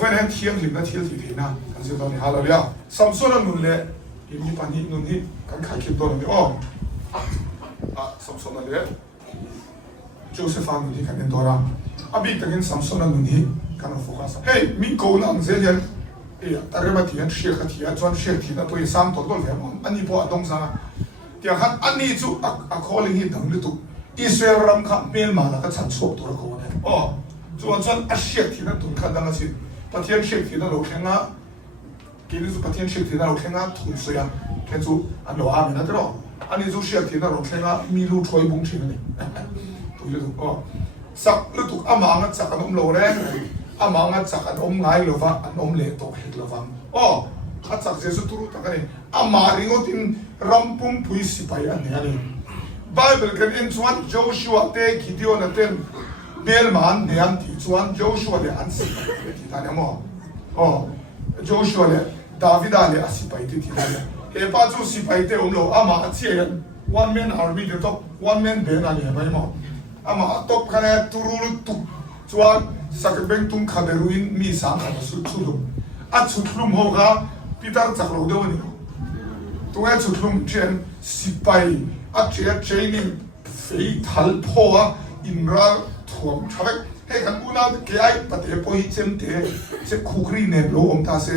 วันนั้นเที่ยงหรือนาทีที่ทีน่ะกันสิตอนนี้ฮาเลลูยาซัมซุงนุ่นเล่อินนี่ปานี่นุ่นนี่กันขายคลิปตัวนี้อ๋อซัมซุงนั่นเล่โจเซฟานุ่นนี่กันเดินตัวเราบิ๊กตั้งแต่ซัมซุงนุ่นนี่กันโฟกัสเฮ้ยมีโกนังเซเลียนแต่เรื่องมาที่นั่นเชียร์กันที่จวนเชียร์ที่นั่นตัวอีสามตัวเลยมั้งอันนี้พอตรงนั้นเดี๋ยวครับอันนี้จู่ขอลิงก์ดังเลยตุอิสราเอลรำคำเมลมาแล้วก็ฉันชอบตัวละคนเนี่ยอ๋อจวนเชียร์ที่นั่นตุนขัดดังสิปฏิเสธที่นั่นเราแข่งอ่ะกินจู่ปฏิเสธที่นั่นเราแข่งอ่ะทุนเสียแค่จู่อันเราอาไม่นะเด้ออันนี้จู่เชียร์ที่นั่นเราแข่งอ่ะมีลูกช่วยบุ้งชินนี่ตัวเลยตุอ๋อสักเลยตุอามังสักอันอมโลแรงอามังสักอันอมไงโลฟ้าอันอมเละตกเห็ดโลฟ้าอ๋อขัดสักเจสุตุรุตะกันนี่อามาริงอตินรำปุ่มพุยสิไปอันนี้นี่ไบเบิลกันอินชวนโจชัวเตกิดิโอนัเตนเบลมันเนี่ยอันที่ชวนโจชัวเลยอันสิที่ท่านยังมั้งอ๋อโจชัวเลยดาวิดาเลยอันสิไปที่ท่านเนี่ยเอป้าจูสิไปเตอมโลอามาเชียน one man army เดี๋ยวต้อง one man เบลอะไรไปมั้งอามาตบคะแนนตุรุลุตุชวนสักเบงตุงคาเบรุอินมีสังขารสุดลุมอัดสุดลุมหัวก้าพีตาร์จากเราเดี๋ยวนี้ตัวไอ้สุดลุมเชนสิไปอัดเชียนี่เฟยทัลพัวอินราถ่วงชาวเฮ้กันอุณาเกี่ยปฏิเสธพอฮิเซมเตะเสคุกรีเนโลอมตาเส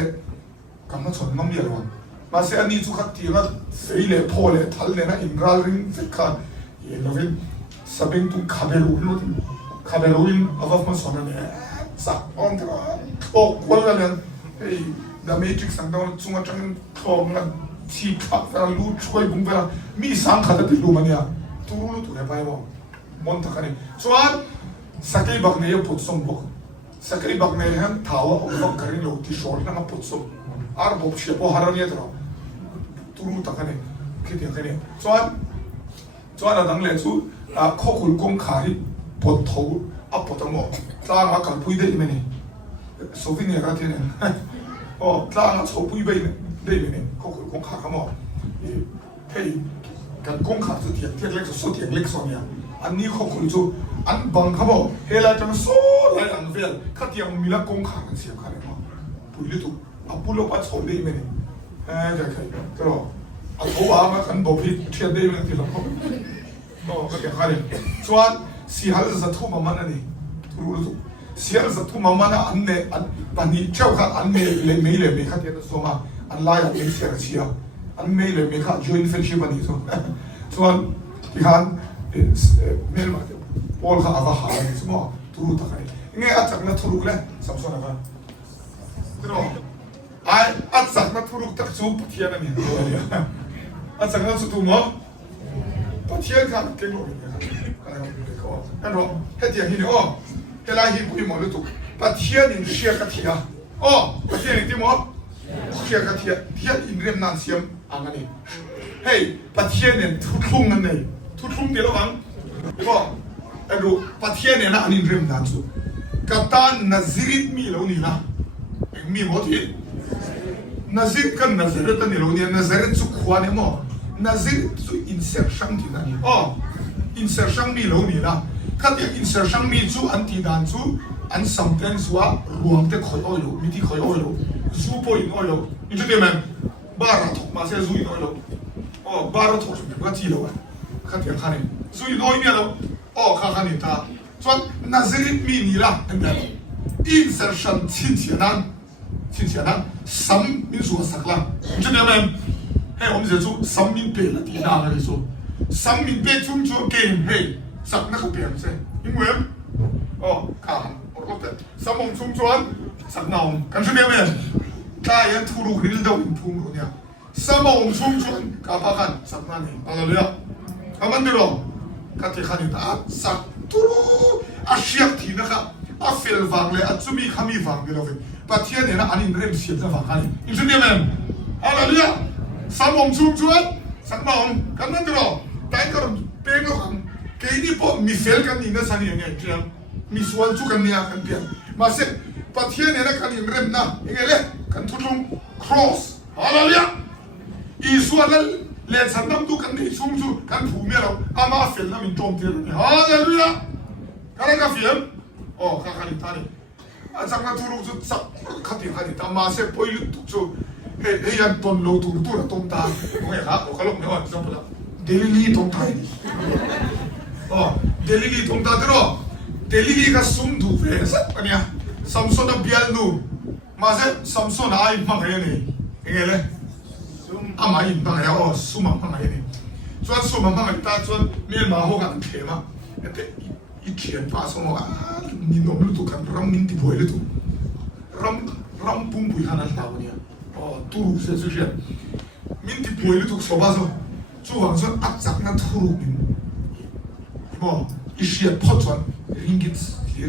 กำนัดชนน้ำเยอะวันมาเสอันนี้จุกัดที่ว่าเฟยเล่พัวเล่ทัลเล่นะอินราริงเฟกันเยลวินสเปนตุคาเบรูนคาเบรูนอาวัฟมันสอนเนี่ยสักอันตรายโอ้คนละเนี่ยเฮ้ยดาเมจิกสังดาวจุงจังทองนะที่ขับแล้วลูช่วยบุ้งเวลามีสังขารที่รู้มันเนี่ยตัวรู้ตัวเนี่ยไปบ่มอนทักนี่ส่วนสักไอ้บักเนี่ยพุทธสมบุกสักไอ้บักเนี่ยฮันท้าวเอาบักการินโลที่ชอลนั่งพุทธสมอาร์บบเชียบฮารานี่ตัวตัวรู้ทักนี่คิดอย่างนี้ส่วนเราดังเลยสู้ข้อคุยกงขาริพุทธทูพุทธโมตามากันพูดได้ไหมเนี่ยโซฟิเนี่ยก็ที่เนี่ยอ๋อตามาโซพูดไปได้ไหมเนี่ยข้อคุยกงขาขโมเฮ้ยกันกงขาสุดที่เล็กสุดที่เล็กส่วนเนี่ยอันนี้ข้อคุยจู่อันบังขโมเฮลัยจังโซ่ไหลอันเวลขัดยังมีละกงขากันเสียกันเลยมั้งพูดเลยจู่อัปุโลปัสโซได้ไหมเนี่ยใช่ก็อันโตอามากันบอกพี่เทียนได้ไหมที่เราก็แค่กันเลยส่วนสีฮัลจะทุ่มมันนี่รู้รู้สีฮัลจะทุ่มมันอันเนี่ยอันตอนนี้เจ้าข้าอันเนี่ยเลยไม่เลยไม่ข้าเทียนส่งมาอันไล่อันไม่เสียเชียอันไม่เลยไม่ข้า join friendship อันนี้ส่วนที่ข้าเมลมาพอลข้าอาว่าหาอะไรสมมติรู้ตั้งแต่ไงอาจจะนั่นทุรุกเลยสัมสอนอะไรก็อาจจะนั่นทุรุกตักซูปเทียนนี่อาจจะนั่นสุดทุ่มปะเทียนข้าเก่งหน่อยนั่นหรอเฮ็ดอย่างนี้เนี่ยอ๋อเวลาที่พูดมาแล้วถูกปะเทียนนี่เชียร์กันเทียอ๋อปะเทียนนี่ที่มั้งเชียร์กันเทียเทียนอินเรียมนันเสียมอันนี้เฮ้ยปะเทียนเนี่ยทุกทุ่งนั่นเลยทุกทุ่งเดียวกันก็ไอ้ดูปะเทียนเนี่ยนะอันนี้เรียมนันสุดกับตานนาซิริตมีแล้วนี่นะมีหมดที่นาซิริตกันนาซิริตนี่แล้วนี่นาซิริตสุขวานี่มั้งนาซิริตสุอินเซอร์ชันที่นั่นอ๋อinsertion มีแล้วนี่นะถ้าเดี๋ยว insertion มีจู่อันที่ด้านจู่อัน sometimes ว่ารวมแต่คอยอ้อยมีที่คอยอ้อยจู่พออินอ้อยนี่จะเดี๋ยวมันบาร์ทุกมาเสียจู่อินอ้อยอ๋อบาร์ทุกก็ที่แล้วข้าเดี๋ยวข้าเนี่ยจู่อินอ้อยเนี่ยแล้วอ๋อข้าเนี่ยตาส่วนนาซิริตมีนี่ละเห็นไหม insertion ชิ้นเสียนั้นซ้ำมีส่วนสักละนี่จะเดี๋ยวมันให้ผมจะจู่ซ้ำมีเปลี่ยนที่ด้านอะไรส่วนสัมมินเปจุ่มจู่เกมเฮ้ยสักนักเปลี่ยนใช่ยิ่งเว้ยอ๋อข้าโอ้โหแต่สมองชุ่มชวนสักหน่องกันใช่ไหมเว้ยถ้ายังทุรุกริลดาวอินทุ่งเนี่ยสมองชุ่มชวนกับพักันสักนั่นเองอะไรเลยอ่ะมันเดี๋ยวกันที่ขันอยู่ตาสักทุรุอาเชียที่นะครับอาเฟลฟังเลยอาจุมีขมีฟังเดี๋ยวเว้ยปัจจัยเนี่ยนะอันนี้เริ่มเสียจะฟังกันยิ่งใช่ไหมเว้ยอะไรเลยสมองชุ่มชวนสักหน่องกันนั่นเดี๋ยวแต่ก็เป็นก็ขังแค่นี้พอมีเฟลกันนี่นะสันยังไงเพียงมีส่วนจุกันเนี่ยกันเพียงมาเสร็จปัจจัยเนี่ยนะกันยังเริ่มนะยังไงเลยกันทุกคน cross อะไรเนี่ยอีส่วนนั้นเลสันน้ำดูกันนี่ชุ่มชุ่มกันถูเมียเราอามาเฟลนะมินโจมตีเราเนี่ยอะไรเนี่ยกันก็เฟียมอ๋อข้าขันอีกท่านี่ อาจารย์นัทรู้จุดสักขัดที่แต่มาเสพไปลุตุจุเฮ้ยยันตอนโลตุรุตุระตรงตาโอเคครับโอเคลงไม่ว่าจำเป็นเดลี่ตรงไทยอ๋อเดลี่ตรงตาเด้อเดลี่ก็สุ่มดูเฟสอันเนี้ยซัมซุงเบียร์นูมาเสพซัมซุงไอ้มังเงี้ยนี่ยังไงเลยอามาอินมังเงี้ยอ๋อสุ่มมังเงี้ยนี่ส่วนสุ่มมังเงี้ยตาส่วนเมียนมาหัวกันเทมาแต่อีเขียนภาษาว่านี่น้องลุตุกันรำมินติบวยลุตุรำปุ่มบุยขนาดนั้นเนี่ยอ๋อตูรุเสียสุดยอดมินติบวยลุตุสบายสุดจู่หวังส่วนอัดจักนั่นตูรุมินบ่อีเชียพอดส่วนริงกิตเฮีย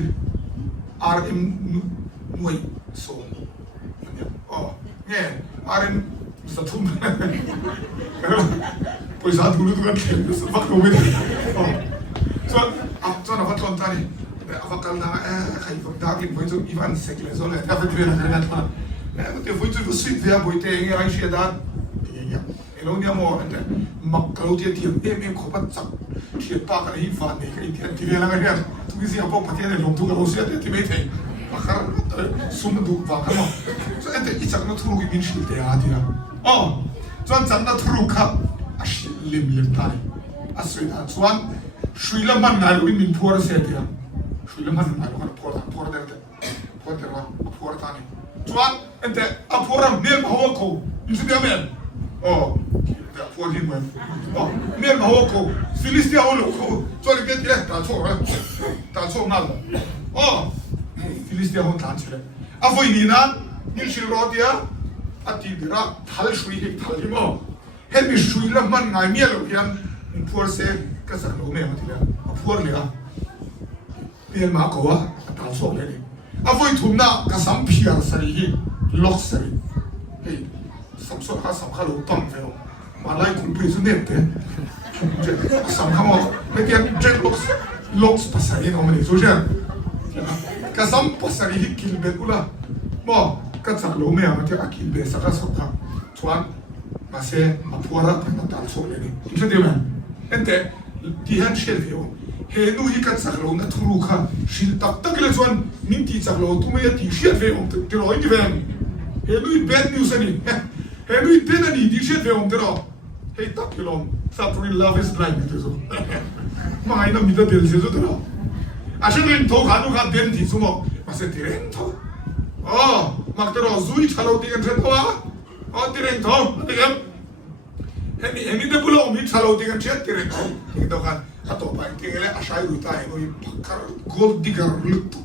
RMหน่วยส่งเนี่ยอ๋อเนี่ย RM สะทุ่มไปสาธุลุตุกันเขียนสุดฟักกูไม่ได้อ๋อส่วนเอาพัดลมตานี่เอาฟักกันนะใครฟักดากินไว้จนอีวันเสกเลยส่วนเลยถ้าเป็นเรื่องอะไรนั่นมาแต่ไว้จนสุดเดียวไว้แต่ยังไงไอ้เชียดานอย่างเงี้ยไอ้เราเนี่ยมั่วแต่มักเราเทียบขบจับเทียบปากอะไรที่ฟันนี่ไอ้ที่เรื่องอะไรเนี่ยทุกสิ่งเอาพวกประเทศเนี่ยลงทุนกับเราเสียแต่ที่ไม่ถึงฟักกันสุ่มดูฟักกันมั้งส่วนแต่อีจักรนั่นทุกอย่างชิลเดียร์ที่ละอ๋อส่วนจันนั่นทุกครับอาชิลิมตายอาศัยส่วนช่วยละมันนายวินมินพัวเสียทีละช่วยละมันนายก็พัวเด็ดพัวตานี่ส่วนอันเดอพัวรำเนียนมาหัวกูอินสุดยอดมั้ยอ๋อเดี๋ยวพัวที่มันอ๋อเนียนมาหัวกูฟิลิสเตียหัวลูกกูส่วนเด็ดเลยตาโซ่เลยตาโซ่นั่นแหละอ๋อฟิลิสเตียหัวตาชิเลยอาฟัยนี่นั่นยิ่งชิลรอดีอ่ะอาทิตย์ละทัลช่วยให้ทัลที่มั้งเห็นมีช่วยละมันนายเมียลูกยังพัวเสียก็สักรู้ไหมว่าที่แล้วพัวเลยอ่ะเรียนมาก่อนตาโซ่เลยอาฟัยทุ่มน่ะก็สัมผัสสริหิล็อกสริเฮ้ยสัมผัสหาสัมผัสลูกตั้งเฟลมาไล่คุณไปสุดเด็ดเลยสัมผัสว่าไม่เกี่ยวเจ็ดล็อกภาษาเองเอามาเลยสู้ใช่ไหมก็สัมผัสสริหิกิลเบกุล่ะบ่ก็สักรู้ไหมว่าที่อากิลเบสักสักครับชวนมาเสียมาพัวรักเป็นตาโซ่เลยนี่ใช่ไหมเห็นแต่ที่ฮันเชลฟิโอเฮนูอีกัดสักโลนัทรูค่ะชิลตักตักเลยส่วนมินที่สักโลตุ้มยาที่เชลฟิโอที่เราอีกแบบเฮนูอีแบดนิวส์นี่เฮนูอีเดนนี่ที่เชลฟิโอที่เราเฮ้ยตักกิโลสัตว์ที่ love is blind ที่สุดมาไอ้น้ำมิดเดิลเสียสุดแล้วอาเช่นเรื่องท้องขานุขาเดินที่สมองมาเสียที่เรื่องท้องอ๋อมักที่เราซุยชาโลที่กันเช่นตัวอ๋อที่เรื่องท้องที่กันเห็นแต่บุลมีชาโลที่กันเช่นที่เรื่องท้องที่ตัวกันatau apa yang kira asal itu tahu ini pakar gold digger lutu,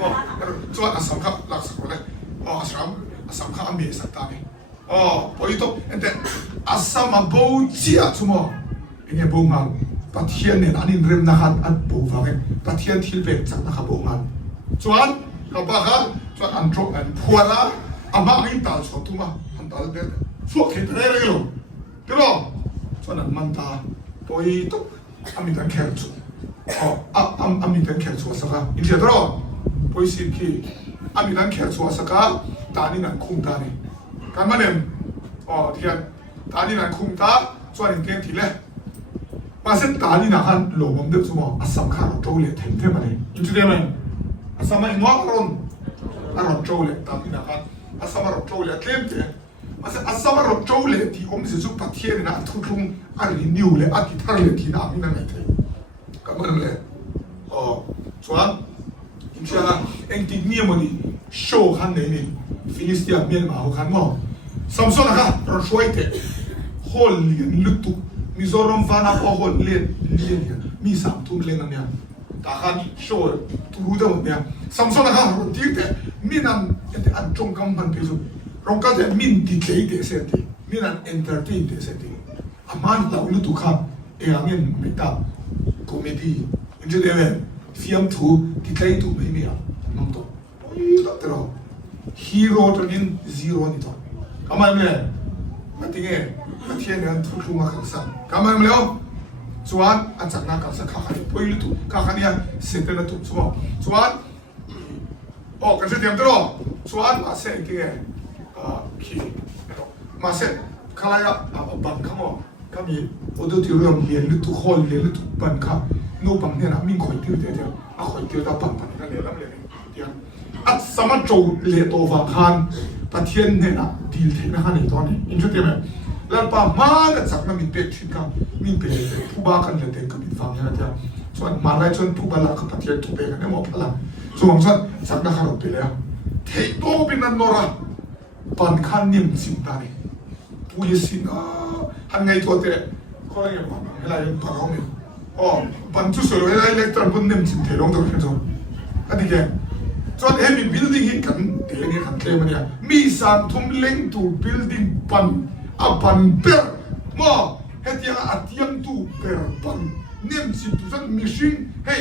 oh, soal asam kah laksa boleh, oh asam kah ambil satane, oh, itu ente asam abau cia semua, ini bau mal, patian ni anin rem nahan at bau fagen, patian tilbek cak nak bau mal, soal kapakah soal antro and puara, ama ini tal suatu mah, antal ber, suak kita rela lo, soal mantap, itu 아미단 캐르츠 아미단 캐르츠 와서가 이제 들어 보이시피 아미단 캐르츠 와서가 다니난 콩다니 간만에 디안 다니난 콩다 좋아하는 게 딜래 맛은 다니나 한 로범들 좀 아삼카로 쪼울래 템템하네 이제 되면 아삼아 이모아론 아론 쪼울래 다니나 한 아삼아로 쪼울래 템템 masih asal orang jauh le di om sesuatu patian na tutung ada new le ada gitar le di na mina ngai kamu le oh soal insya engti ni moni show kan ni Filistia Myanmar kan mo Samson ka roswai te hol lien lutu mizoram vana po hol lien mi sam tum le na nya ta kan show tu da mo nya Samson ka ti te minam ente an jong kam ban pesoเราก็จะมินติดเลยเดเซติมินันเอนเตอร์เทนเดเซติอามันเราลุตุขับเองเงินไม่ตับคอมเมดี้อินเจเดเวนฟิล์มทูติดเลยตุไม่มีอ่ะน้องตัวโอ้ยตัดเราฮีโร่ตัวนี้ซีโร่นี่ตัวกำมันเลยมาที่ไงมาเที่ยงกันทุกข์มาขังสันกำมันแล้วส่วนอาจารย์นักขังสันข้าขันไปลุตุข้าขันเนี่ยเสร็จแล้วตุส่วนโอ้กันเสียเต็มตัวส่วนมาเสร็จที่ไง키 마세 칼라야 반카모 감이 어디로 련루투 홀 련루투 반카 노방네나 민코이 뛰어대요 아 코이 뛰어다 반반이나 내가 내네 디안 อัศมาโจเลโตวาคานปะเทียนเนี่ยนะดีลเทนะฮันนี่ตอนนี้อินชุดเดียวไหมแล้วป้ามาเนี่ยสักน้ำมีเป็ดชิดกันมีเป็ดผู้บ้ากันเลยเด็กกับมีฟังเนี่ยนะส่วนมาไล่ชนผู้บ้าลักกับปะเทียนทุบเองเนี่ยหมดพลังส่วนฉันสักนักข่าวไปแล้วเทโตเป็นนันนราปันขันนิ่มสินตานี่ผู้ยิสินะฮันไงตัวเตะเขาเรียกว่าอะไรปันห้องนี่อ๋อปันจุดสุดเลยไอ้เล็กตอนปุ่นนิ่มสินเทลงตัวนี้ตัวอันนี้แกจนเห็นมี building ที่กันเดี๋ยวนี้กันเทมันเนี่ยมีสามทุ่มเล็งตู building ปันปันเปิดมาเฮ็ดยังอัดยังตูเปิดปันนิ่มสินตูสันมิชิงเฮ้ย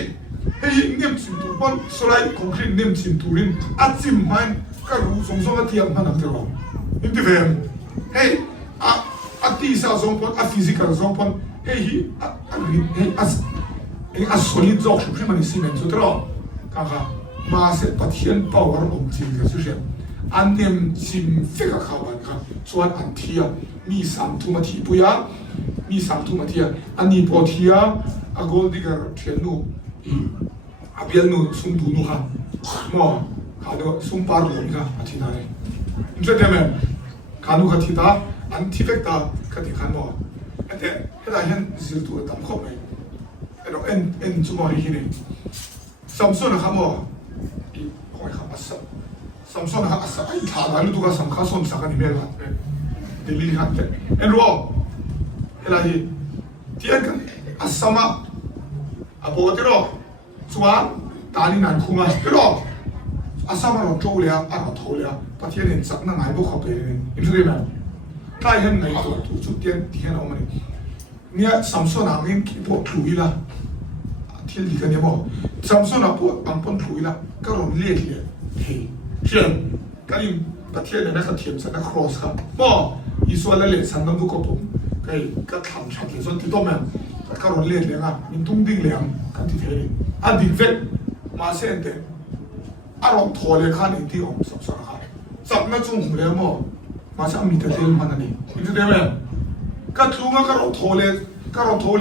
นิ่มสินตูปันสไลด์คอนกรีตนิ่มสินตูรินอัดซิมมันก็รู้สงสารที่ยังมันนักเตะอินทิเวมเฮ้ยอัดที่สาวสองปันอัดฟิสิกส์สองปันเฮ้ยอัดsolid จอกชุบมันซีเมนต์สุดท้ายกันค่ะมาเสร็จปะเทียนเป่าอารมณ์จริงกับสุเชียอันเนียมจิมเฟกข้าวบันครับส่วนอันเทียมีสามทุ่มทีปุยามีสามทุ่มทีอันนี้พอเทียอากอลดิกาเทียนูอาเบียนูสุ่มดูนูค่ะหมอขาดูสุ่มปาร์ลงค่ะอาทิตย์นั้นอินเทอร์เน็ตขาดูขัดที่ตาอันที่เฟกตาขัดที่ขันหมอแต่เห็นอะไรเห็นสิลตัวตั้มเข้าไปเราเอ็นจุ่มอะไรที่นี่ซัมซุงนะครับหมอคอยขับอัศซัมซุงนะครับอัศไอ้ฐานอะไรตัวก็สำคัญส่วนสักการ์นิเมลครับเดลิครับเอ็นรัวเฮ้ยอะไรที่เอ็นกันอัศมาอ่ะพอที่รอส่วนตานี่นั่นคุ้มอ่ะที่รออัศมาเราโจเลยอ่ะเราโทเลยอ่ะปะเทียนเห็นสักนั่งไงพวกเขาไปเลยอินทรีย์ไหมใครเห็นไงตัวจุดเทียนที่เห็นเอามาเนี่ยซัมซุงอ่ะมันกี่พวกคลุยละที่ดีกันเนี่ยบอกซัมซุงอ่ะพวกบางคนคลุยละก็ลองเรียกเลยเฮ้ยเทียนก็ยิ่งประเทศเนี่ยนะครับเทียมสันนักครอสครับบอกอีส่วนละเล็กสันนักบุกผมก็ทำชัดเลยส่วนที่ต้องมันก็ลองเรียกเลยอ่ะมันตุ้งดิ้งเลยกันที่เท่อันดิ้งเวทมาเส้นเตะอารมณ์ทอเลยข้าในที่ของซัมซุงครับสับนั่งจุ่มหัวเลยมั้งมาสักมีแต่เทียมมันนี่อินเดียไหมก็ทุกข์ก็เราทอเลย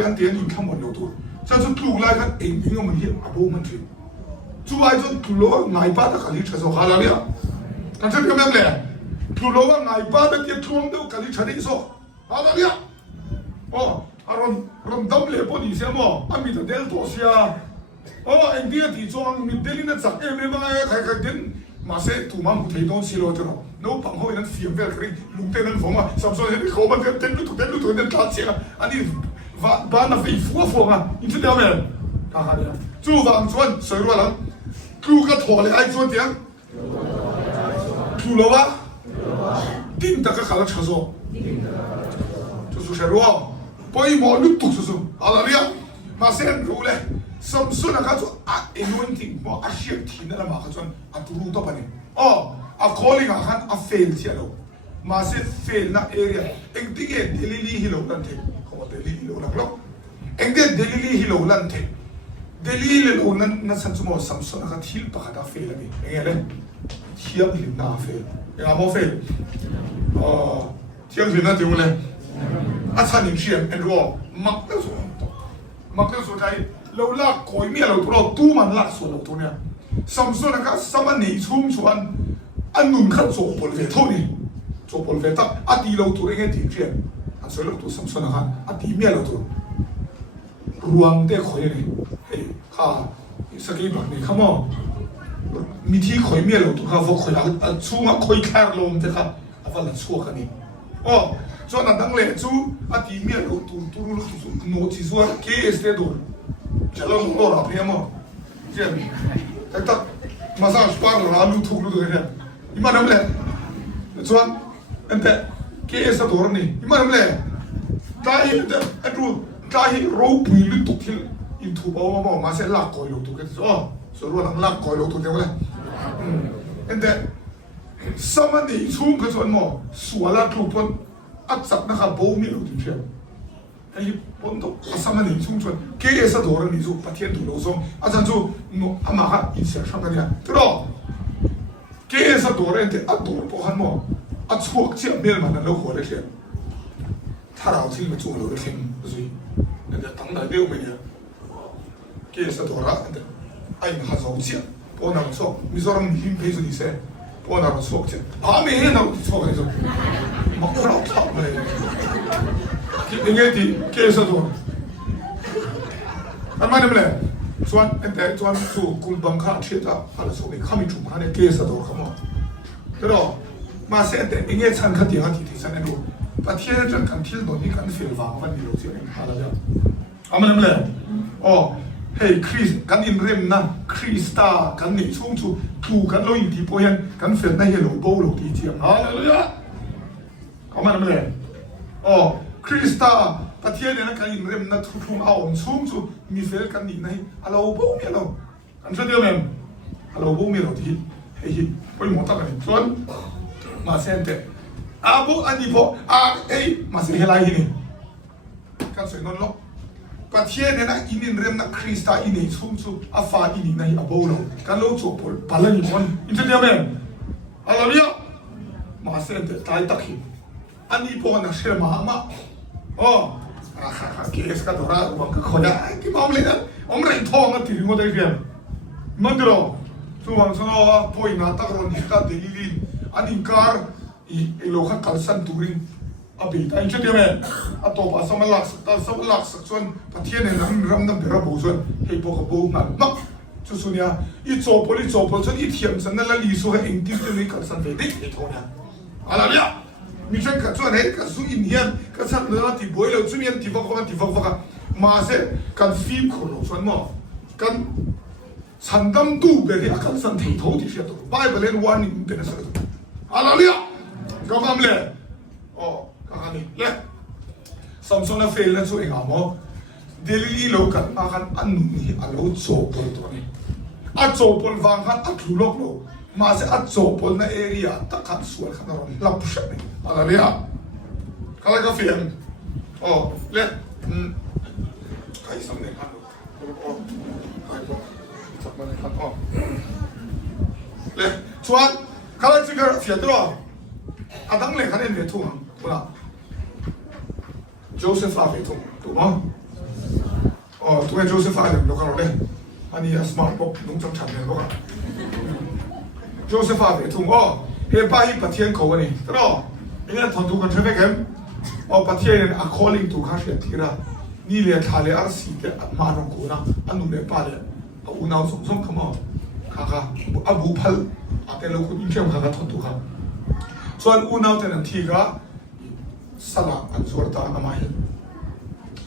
อันเดียนยิ่งข้ามวันเราตัวฉันจะทุกข์ไล่กันเองก็มันเหี้ยอาบูมันถึงจู่ไอ้จนทุกข์แล้วนายป้าตะกันที่เธอส่งหาเราเนี่ยกันฉันก็ไม่เลยทุกข์แล้วนายป้าตะเกียบทวงเดียวกันที่เธอได้ส่งหาเราเนี่ยอ๋ออารมณ์ดำเลยพอดีเสียมั้งอามีแต่เดลตัวเสียอ๋อเอ็งเดียที่จ้องมีเดลินจักเอ็มเลยมั้งใครเดินมาเสร็จถูกมันหุ่นที่โดนสิโลตัวเราโน้ปังห้อยนั้นเสียงเวลครีลุงเต้นนั้นผมว่าซัมซุงเห็นเขามันเต้นลุกเดินทัดเสียงอันนี้บ้านน่ะไฟฟัวอ่ะอินเทอร์เน็ตเนี่ยข้าเนี่ยจู่วางชวนสวยรู้แล้วครูก็ถอดเลยไอ้ชวนเตียงครูรู้ว่าดิ้นตะก็ขาดชั้นสูงจู่เชื่อรู้พออีหมอลุกตุกจู่อะไรเนี่ยมาเส้นรู้เลยซัมซุงนะครับจู่เอ็นวันที่มาอาชีพที่นั่นมาครับจู่ตัวรู้ตัวปะเนี่ยอ๋อcalling อ่ะฮันfail เชียวเรามาเส้น fail นะ area เอ็งที่เกิดเดลิลีฮิโลนั่นเองเดลิลีฮิโลนักแล้วเอ็งเดลิลีฮิโลนั่นเองเดลิลีฮิโลนั่นสันสมองซัมซุงนะครับทิลปะกระดา fail เลยเอ็งอะไรเทียบลินน่า fail เอ็งอ่ะโม fail เทียบลินน่าที่มันเลยอาจารย์นิ่งเชียร์เอ็นรัวมักเลี้ยวสุดท้ายเราลากคอยเมียเราตัวเราตู้มันลากส่วนเราตัวเนี่ยซัมซุงนะครับสมัยนี้ชุ่มชวนอันนุ่นขันโซ่บอลเวทเท่านี้โซ่บอลเวทตั้งอดีเราตัวเองที่เรียนอันส่วนเราตัวซัมซุงนะครับอดีเมียเราตัวรวมได้คอยเลยเฮ้ยข้าสกีแบบนี้ข้ามอมีที่คอยเมียเราตัวข้าพอคอยอันชูมาคอยแคร์ลมเถอะครับอันว่าหลังชั่วกันนี่อ๋อส่วนนั้นตั้งเลยชูอดีเมียเราตัวรู้ตัวโน้ตที่ส่วนเคสเดอร์จะลองรอรับเนี่ยมั้งเจ้าแต่ตัดมาสร้างสปาร์เราลูกทุกลูกตัวเนี่ยอีมันนั่นแหละส่วนอันแต่เคสตัวนี้อีมันนั่นแหละตายแต่อันรู้ตายรูปวิลุตุกที่อินทูบเอามาเสร็จลักคอยลูกตัวกันอ๋อส่วนว่าลักคอยลูกตัวเดียวเลยอันแต่สมัยนี้ชุ่มก็ส่วนหมอส่วนละทุกคนอัดสับนะครับโบมีลูกตัวเดียวไอ้ปุ่นตัวสมัยนี้ชุ่มชวนเคสตัวนี้จู่ปะเทียนตัวเราส่งอาจารย์จู่โน้อามาฮะอินเสียช่างกันเนี่ยถูกหรอเกสตัวเรนเตอตัวพวกฮันโมชั่วเชี่ยเบลมันนั่นเราหัวเล็กถ้าเราที่มาจู่เราเล็กสินั่นจะตั้งแต่เบลไม่เนี่ยเกสตัวละนั่นไอ้มาหาเราเชี่ย 뻔하고 속 미소랑 힘 페이스 이세 뻔하고 속지 밤에 나고 속에서 막 그렇다 이게 뒤 깨서도 얼마나 그래ส่วนแต่ส่วนสู่กลุ่มบังคับเชื่ออะไรส่วนนี้เขามีจุดมาในเกสตัวเขาหมดแต่เรามาเสร็จแต่เงี้ยฉันขัดยังที่ฉันดูประเทศจะกันที่โดนที่กันเสียหวังวันนี้เราเชื่อเองอะไรอย่างเอามาทำเลยอ๋อเฮ้ยคริสกันอินเรมนะคริสตากันในช่วงจู่ถูกกันเราอินที่พอยันกันเฟรนในเฮโลโบโลที่เจียงอะไรอย่างเอามาทำเลยอ๋อคริสตาประเทศเนี่ยนะกันอินเรมนะทุกๆเอาช่วงจู่มีเฟรกันอีกในอะไรโบเนี่ยเราอันเชื่อเดียวมั้ยอะไรโบเนี่ยเราที่เฮ้ยไปหมดตั้งกันส่วนมาเซนเตอาบุอันนี้พอเอ้ยมาเสียอะไรนี่กันสวยนนท์ล็อกประเทศเนี่ยนะอินเรียมนะคริสต์อินนี่ชุ่มชุ่มอาฟาอินนี่นะอาโบโลกันโลจบพอพลังคนอินเดียเมนอะไรเนี่ยมาเสียเตตายตักหินอันนี้พอนะเชื่อมาอ๋อเกสกันตัวเราบังคับคนได้กี่มั่งเลยนะอมไรทองกันที่มันได้เรียนมันเดี๋ยวส่วนส่วนว่าพอยนาตากรนี่ก็เดลินอันนี้การอีโลกขัดสันตูรินอาบีแต่จุดเดียวเองอัตโตปัสสาวะหลักสักส่วนประเทศเนี่ยนั่งรำนั่งเดือดบุส่วนให้พวกบูมันนักจุดส่วนเนี่ยอีโจพลิส่วนอีเทียมสันนั่นละลีส่วนเองที่จะมีขัดสันเวดิไอ้ทองเนี่ยอะไรเนี่ยมีเช่นขัดส่วนไหนขัดส่วนอินเดียนขัดสันเรื่องที่บ่อยแล้วจุดนี้ที่ฟังมาเสกันฟิล์มคนส่วนมั่งกันสันดำดูเบรีขัดสันที่ท้องที่เสียตัวไบเบิลเล่นวันนี้เป็นอะไรอะไรเนี่ยก็ทำเลยอ๋อก็นี่เลยซัมซุงน่ะเฟลแล้วช่วยงามอ๋อเดลิโลกันมากันอันนี้อันรู้โจปอลตัวนี้อันโจปอลวางกันอันทุลกโลมาเสอันโจปอลในเอเรียตะขัดส่วนขนาดนั้นลับผู้ชายอะไรเนี่ยก็เลยก็เฟียนอ๋อเลยใครสำเร็จอันนู้นอ๋อใครบอกจับมาเลยครับอ๋อเลยส่วนเขาเลยจะเกิดเสียตัวอาดังเลยเขาเนี่ยเวทุงถูกละโจเซฟอาเวทุงถูกมั้งอ๋อถูกไหมโจเซฟอาเนี่ยเราก็รู้เลยอันนี้สมาร์ทบอกนุ่งจำฉันเนี่ยบอกอะโจเซฟอาเวทุงอ๋อเฮ้ยป้าฮิปะเทียนเขาเนี่ยตลอดเนี่ยทอนทุกคนเชื่อไหมครับอ๋อปะเทียน according to ข้าเสียทีละนี่เลยทะเลอาร์ซีแต่มาลงกูนะอันนู้นเลยป้าเลยเอาอุณเอาส่งขมาข้าอาบูพัลอาแต่เราคุณยิ่งเชื่อข้าทอนทุกคนส่วนอุณเอาแต่นั่นทีก็สลับอันส่วนตาหน้าไม้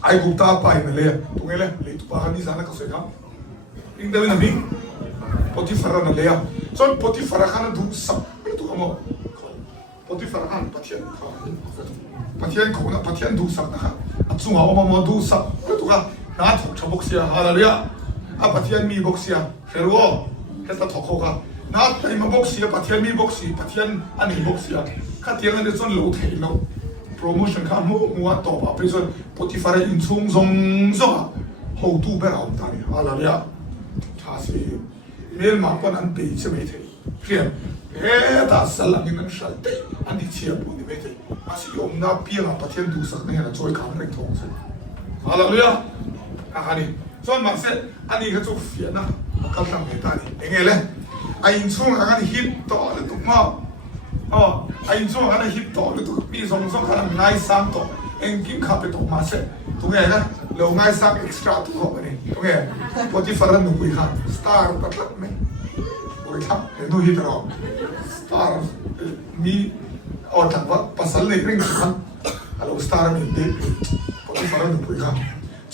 ไอ้กุตาไปนั่นเลยตรงนี้เลยเลยตุปาฮันนี่สานะก็สวยครับอินเดียนั่นนี่ปฏิฟาร์นั่นเลยส่วนปฏิฟาร์ขันดูสับไม่ถูกมั้งปฏิฟาร์ขันปฏิยันเขานะปฏิยันดูสับนะครับจุงเอามาดูสับไม่ถูกครับน่าถูกชอบบ็อกซี่ฮาร์เรียปฏิยันมีบ็อกซี่เฮโร่เฮสต์ถูกเขาครับน่าไปมาบ็อกซี่ปฏิยันมีบ็อกซี่ปฏิยันอันนี้บ็อกซี่ข้าเทียนอันนี้ส่วนโหลดให้เราโปรโมชั่นข้ามัวต่อไปเป็นส่วนปฏิฟาร์อินซุงซงhow to แบบเอาตาเนี่ยอะไรเนี่ยชาสีเมลมาปนันปีใช่ไหมเธอเพียงแต่สลับนั้นชัดเจนอันนี้เชียร์ปุ่นไม่เธอมาสิยอมนับเพียงปฏิยันดูสักเนี่ยนะช่วยการเร่งท้องใช่อะไรเนี่ยอันนี้ส่วนมาเสร็จอันนี้ก็จะเฟียนะก็ทำให้ตาเนี่ยยังไงเลยไอ้ซุงอันนี้ฮิตต่อเลยถูกมั้งอ๋อไอ้ช่วงนั้นฮิตต่อเลยถูกมีส่งขนาดง่ายซ้ำต่อเองกินข้าวไปต่อมาเสร็จถูกไหมนะเราง่ายซ้ำเอ็กซ์ตร้าถูกไหมนี่ถูกไหมพอที่ฝรั่งหนุ่มคุยกันสตาร์ตัดลับไหมคุยกันเห็นดูฮิตเราสตาร์มีอ๋อถังว่าภาษาเล็กเร่งสุดกันเราสตาร์มีเด็กพอที่ฝรั่งหนุ่มคุยกัน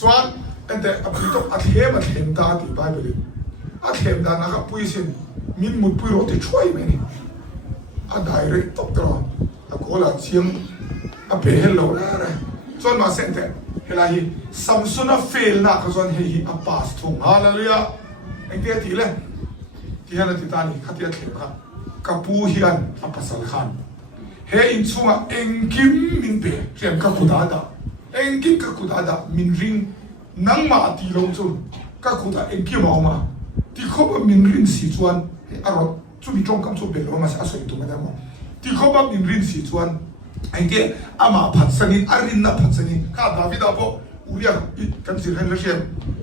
ส่วนแต่อัพพิโตอัดเห็มตาที่ไปเลยอัดเห็มตานะครับปุ้ยสินมินมุดปุ้ยรถที่ช่วยไหมนี่อันไดเรกตบตลอดแล้วก็ละเชียงอันเป็นเฮลโลเลยส่วนมาเซนเตเฮลาฮีซัมซุงน่ะเฟลนะก็ส่วนเฮฮีอัปปาสทุ่งฮาเลลูยาเอ็งเดียทีเลยที่เฮลติตานี่ขัดเดียเข็มครับกับปูฮิอันอัปปัสสัลขันเฮอินซุงอ่ะเอ็งกิมมินเปเข็มกับกุดาดาเอ็งกิมกับกุดาดามินริงนังมาตีลงจุนกับกุดาเอ็งกิมออกมาที่เขาบอกมินริงสีจวนอร่อยจุดมีตรงกับจุดเบลล์มาสักส่วนตัวไม่ได้มั้งที่เขาบอกมินรินสีจวนไอ้เจ้าอามาพัดสนิทอารินน่ะพัดสนิทข้าดาวิดาบอกอุริยะกันสิเห็นแล้วเชียว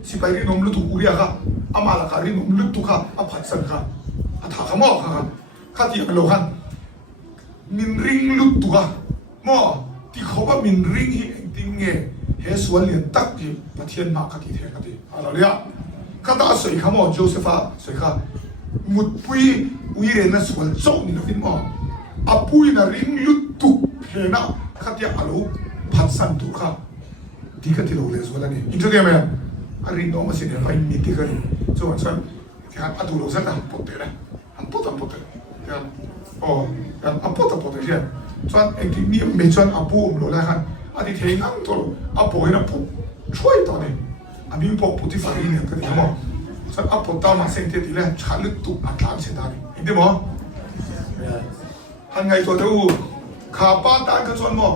สิไปรินอมลุตุอุริยะค่ะ อามาละการินมลึกตุกค่ะอาผัดสันค่ะอาถาขมอกค่ะข้าที่ยังโลกันมินริงลุกตุกค่ะหม้อที่เขาว่ามินริงที่ติงเงเฮสวนเลียนตักที่ประเทศมาคัดที่เทคัดที่อะไรเนี่ยข้าตาสวยขมอโจเซฟาสวยค่ะมุดปุยวิเรนัสวนโจนี่นะพี่หม้ออาปุยน่ะริงลุกตุกเฮน่ะข้าที่อาลูผัดสันตุกค่ะที่ข้าที่เราเลยส่วนนี้อินเทอร์เน็ตไหมอารินโนมาสิเนี่ยไปมีที่กันส่วนที่han adu lo zata poteนะhan pota pote kan kan apota pote je chuan engti ni me chuan apu lo la khan adi thei nang to apo ina pu choi to ne ami po puti fari ne ka di mo chuan apota ma sente ti le chalut tu atlan se da ni inde mo han ngai to du kha pa ta ka chuan mo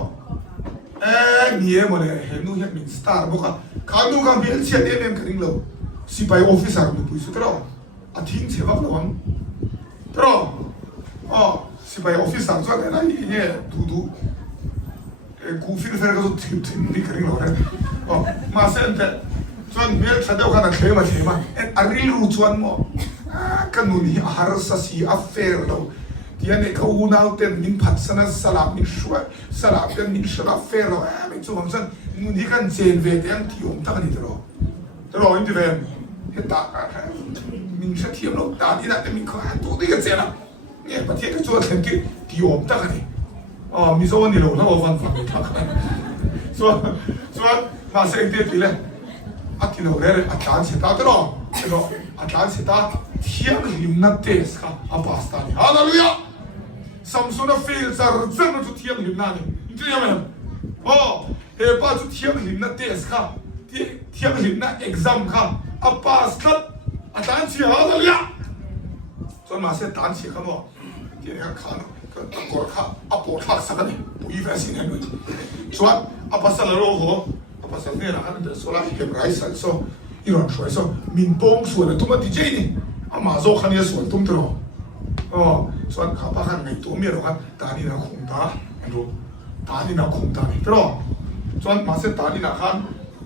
nie mo le he nu he min star bo ka nu ka bil chen em ka ring lo si pai officer nu pui su tro a thing che vak lo ang tro si pai officer zo na ni ne du ku fil fer ka zo tim ni ka ring lo ne ma sen te chuan mel tha deuh kana thema a ril ru chuan mo ka nu ni a har sa si a fair lo tiane ka u nau ten min phat sana salam min shwa salam ten min shwa fair lo me chu bang san nu ni kan chen ve te ang ti om ta ni tro in ti ve he ta min sha thiam lo ta ni na te min kha tu ni ka chena ne pa thi ka chu ten ki ti om ta ni mi zo ni lo na o van fa ta ka so ma se te ti le a ti lo le a tlan se ta tro a tlan se ta thiam lim na te ska a pasta ni hallelujah samsung feel zar zan tu thiam lim na ni ti ya me he pa tu thiam lim na te ska thiam lim na exam kha a pass khat a tan chi hallelujah so ma se tan chi kha mo ti ka kha no ka kor kha a por kha sa ka ni pu i va sin no so a pasal ro ho a pasal ne na han de so la ke rai san so i ron shoi so min bong su na tu ma ti je ni a ma zo khan ye so tum tro so ka pa khan ngai tu mi ro khan ta ni na khung ta ro ta ni na khung ta ni tro so ma se ta ni na khan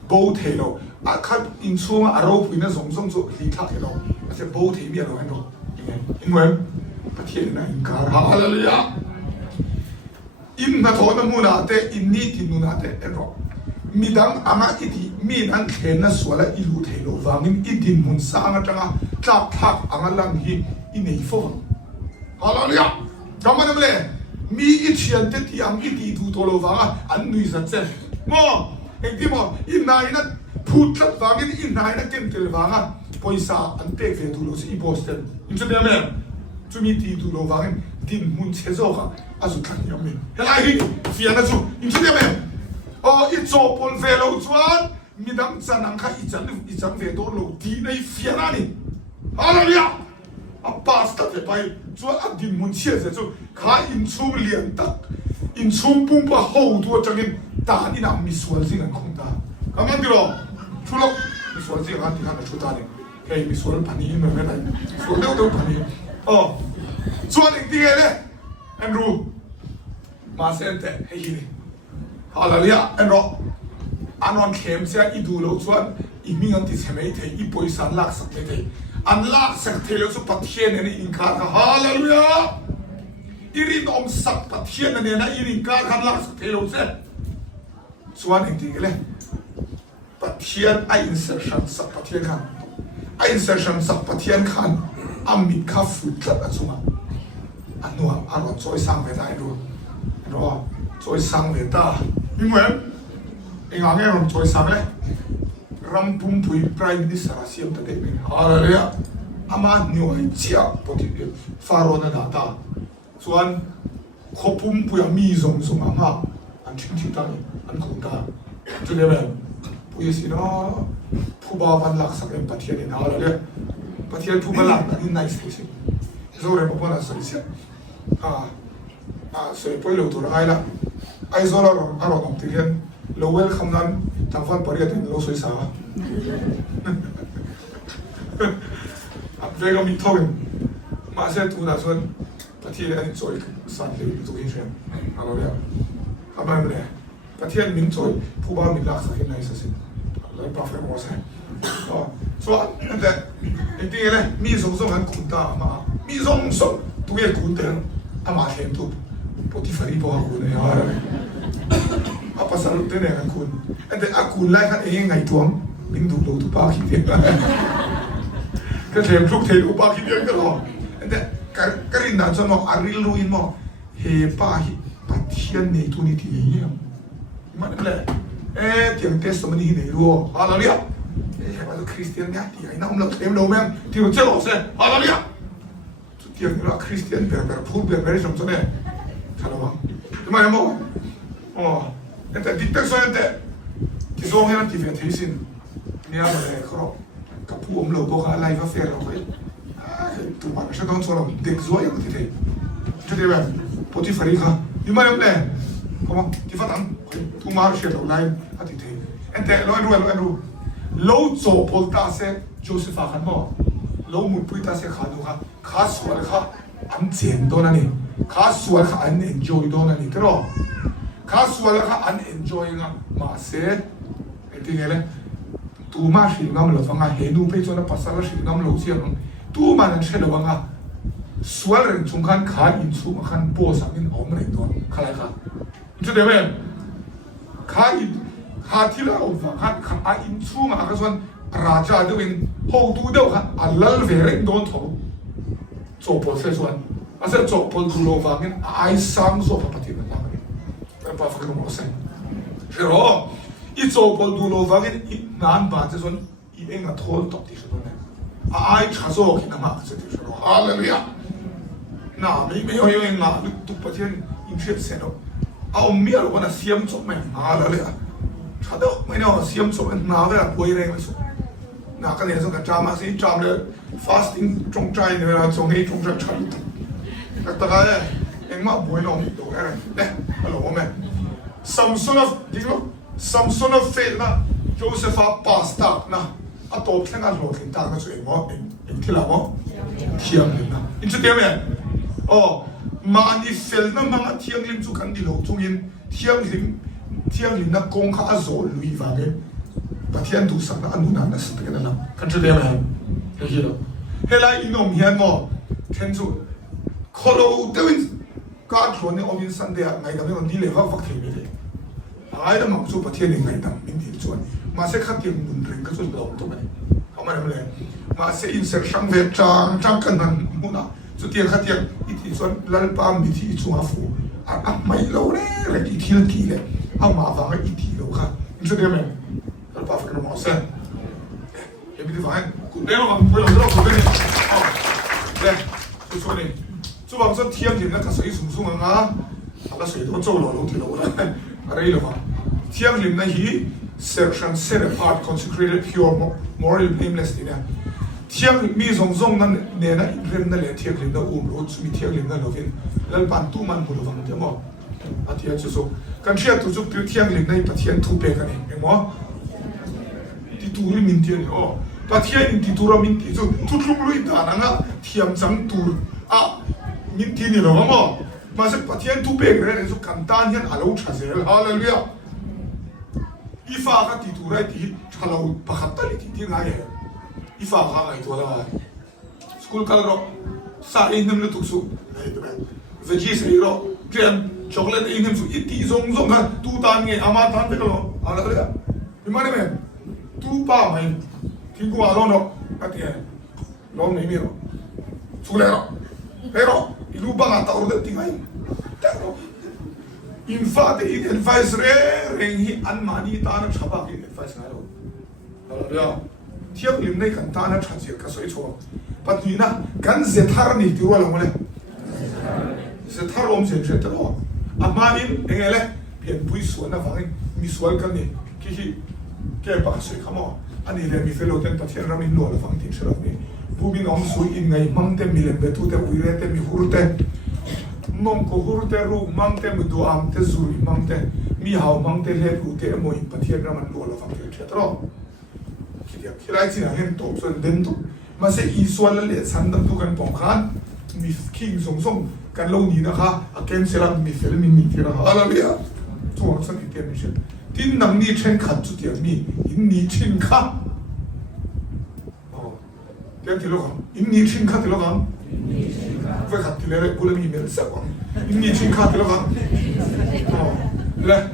bo the lo a khat in chu a ro pui na zong zong zo li tha ke lo ma se bo the mi ro han ro in wen pa thien na in ka hallelujah in na tho na mu na te in ni ti nu na te ro midang anga iti min an thena swala ilu thelo wangin idin mun sa anga tanga tlap thak anga lang hi inei fo hallelujah kamana mle mi ichian te ti ang iti tu tolo wanga an nui zat chen mo engti mo inai na phutlat wangin inai na temtel wanga poisa an pe ve tu lo si boston inchu be me chu mi ti tu lo wangin din mun chezo ka azu kan yam me helai hi fiana chu inchu be me it's open velo chuan midang chanang kha ichan ve do lo ti nei fiana ni hallelujah a pasta te pai chuan a din mun chia se chu kha in chu lian tak in chum pum pa ho tu changin ta ni na mi sual sing an khong ta kaman dilo chulo mi sual sing an ti kha na chu ta ni ke mi sual pani me me nai sual do pani chuan ing ti le andrew ma sente hei ni hallelujah ro anon khem sia I du lo chuan I ming an ti chemei the I poisan lak sak the an lak sak the lo chu pathien ani in kha hallelujah irin om sak pathien ani na irin ka khan lak sak the lo se chuan ing ti le pathien a insertion sak pathien khan a insertion sak pathien khan amit kha fut tlat a chunga anua aron choi sang ve dai ro choi sang ve ta ingwen inga nge ron choi sang le ram pum pui prime minister asiam ta de hallelujah ama nyu ai chia poti faro na ta chuan khopum pui mi zong zong anga an thing ta ni an khong ta chu le ben pui si no phuba van lak sak em pathian in hallelujah pathian phuba lak ni nice thing zo re po na sa sia so poi lo tur ai la ai zo la ro nom ti gen lo welcome nan tang fan pariat in lo soi sa ab vega mi togen ma se tu na son pathian ani choi san le tu in shen hallelujah aba mle pathian min choi phuba min lak sa hin nai sa sin lo pa fe mo sa ส่วนแต่จริงๆเลยมีส่งกันคุณตามามีส่งตัวเองคุณเดินอามาเห็นทุกปฏิฟารีบอกคุณเนี่ยอาภาษาลุเตเนี่ยกันคุณแต่อาคุณไล่กันเองไงทวงมิงดูดูทุกปาคิดเดียวก็เทมทุกเทอุปาคิดเดียวก็รอแต่กรินดาจนอาริลรูอินมอเฮป้าฮิปัทเทียนในทุนิทีเนี่ยมันเลยเตียงเทสมันนี่ในรัวอะไรเนี่ยว่าคริสเตียนเนี่ยที่ไอ้น้องเราเต็มโลแม่งที่เราเจ้าเสียอะไรเนี่ยเตียงเราคริสเตียนแบบพูดแบบไม่ได้สมสเนี่ยท่านรู้มั้ยทำไมมั้งอ๋อแต่ดิเตอร์ส่วนแต่ที่ส่งให้เราที่เวทีสินเนี่ยมันเลยครับกับผู้อมโลบอกอะไรก็เฟียร์เราเลยตัวมันฉันต้องส่งเราเด็กสวยอย่างที่เท่จะได้แบบปฏิฟารีค่ะยังไม่ยังเลยเขาบอกที่ฟังตัวมาเชียร์เราไล่อาทิตย์เท่แต่เรารู้เราจบพอตาเสโจเซฟขันบ่เราหมดปุยตาเสขาดูค่ะข้าสวยค่ะอันเจ๋งตัวนั้นนี่ข้าสวยค่ะอันเอ็นจอยตัวนั้นนี่ก็ข้าสวยค่ะอันเอ็นจอยงะมาเสที่ไงเลยตัวมาสิงามเราฟังอ่ะเห็นดูไปจนภาษาเราสิงามเราเสียงตัวมันนั่นเชื่อเราฟังอ่ะสวยเรื่องสงครามขาอินสูงขันโป้สังอินออกมาในตัวข้าอะไรค่ะจะได้ไหมขาอินข้าที่เราฟังข้าอินสูงอ่ะก็ส่วนราชาเดินหูดูเดียวค่ะอัลลัลเวริโดนทบจบพอเสียส่วนอาศัยจบพอดูเราฟังเนี่ยไอ้สังโซฟปฏิบัติการเป็นภาษาอังกฤษมั้งใช่ใช่หรออีจบพอดูเราฟังเนี่ยนานบาดจะส่วนอีเองก็ทนตบที่สุดเลยไอ้ข้าโซ่กินน้ำมันจะที่สุดฮาเลลูยาน่าไม่เอาอย่างน่าทุกประเทศอินเทอร์เซ็นต์เอาเมียเราวันนั้นเสียมจบไหมฮาเลลูยาชาดกไม่เอาเสียมจบน่าเวลาป่วยแรงเลยสุดน่าก็เนี่ยส่งกับจามาสิจามเลย fasting จงใจเนี่ยเวลาส่งให้จงใจฉันแต่ก็เนี่ยเองมาป่วยน้องตัวอะไรเนี่ยฮัลโหลแม่ some sort of ดิฉัน some sort of faith นะโจเซฟพาสต้านะอัตโต้แค่งานโหลดถึงต่างกันส่วนมั้งเองที่ละมั้งเที่ยงเลยนะอินสตาแกรมเนี่ยอ๋อมาอันนี้เฟลนะมังเที่ยงลิมจุกันดีโลจงยินเที่ยงลิมนะกงข้าโซลุยฟังเองปะเที่ยงดูสักนะอันนู้นนั่นสติกันนะกันจะได้ไหมเฮ้ยเหรอเฮลัยอินอมเฮียนมั้งเช่นสุดโคโลเดวินการชวนเนี่ยอมินสันเดียไงแต่ไม่วันนี้เลยว่าฟักเทมีเลยไอ้เรื่องมังสุปะเที่ยงยังไงแต่ไม่ดีชวนมาเสกขัดยังมุนเริงก็สุดเราตัวมันเขาไม่ทำเลยมาเสกอินเสกช่างเวทจางกันนั่นมุนะสุดที่ขัดยังอีที่ส่วนลัลปามมีที่ชัวฟูไม่เราเลยอีที่ละที่เลยเอามาฟังอีที่เราค่ะอินสุดที่ไหมลัลปามฟังน้องเซนยังไม่ได้ฟังกูเดี๋ยวมันไปลองดูกูเป็นอ๋อเดี๋ยวสุดส่วนนี้สุดบางส่วนเที่ยงถึงนะก็ใส่สูงๆอ่ะแล้วใส่ตัวโจ้เราที่เราได้อะไรหรอวะเที่ยงถึงนะฮี section set apart consecrated pure moral blameless เนี่ยเที่ยงมีส่งนั้นเนี่ยนะเรื่องนั่นแหละเที่ยงถึงนะรถมีเที่ยงถึงนะเราเป็นแล้วปันตู้มันบุรุษฟังเดี๋ยวมั้งอาทิตย์จะส่งกันเชื่อตัวจุดเที่ยงถึงในประเทศทุบเบกันเองเห็นมั้งที่ตัวนี้มินเทียนอ๋อประเทศนี้ที่ตัวเรามินที่จุดทุกลุงลุยด่านะเที่ยงจังตัวมินที่นี่หรอมั้งมาสักประเทศทุบเบกันเลยสุกันตานยันอาลูชาเซลฮาเลลูยาอีฟ้าก็ติดตัวไรที่ชาลาวปะขัดตัลิที่ไงอีฟ้าก็ไงตัวละสกุลกันหรอสายอินเทอร์เน็ตทุกสุดไอ้ตัวนั้นเวจีสรีหรอเกมช็อกโกแลตอินเทอร์เน็ตสุดอีที่ส่งกันตู้ตานไงอามาตานไปกันหรออะไรเลยอ่ะอีมันเนี่ยตู้ป้าไหมที่กูอาลองเนาะก็ที่ลองไม่มีหรอสุดเลยหรอเฮ้ยหรออีลูกบ้านตาอุดที่ไงแต่หรอInfatti il advice rengi an mani tana chaba ki advice na ro. Ya thiam lim nei kan tana chajir ka soi cho. Patni na kan zethar ni ti ro la mole. Zethar om se je tro. Amanin engele pian pui suan na wangin mi sual kan ni ki hi ke ba soi khamo. Ani le mi felo ten pathian ramin lo la wang ti chra ni. Bubin om sui in ngai mang te mi le betu te uire te mi hurte. Mong ko hurte ru mang te mu duam te zuri mang te mi hau mang te le ru te mo in pathian raman lo la fang te chetro kidia khilai chi na hen top son den tu ma se I swal le san dam tu kan pong khan mi king song kan lo ni na kha a ken sela mi fel mi ti ra ala bia tu ang san ti mi tin nam ni chen khat chu ti mi in ni chin kha 때 들어가 인니 친카 들어가 왜 같이 내래 불음이 멸사고 인니 친카 들어가 그래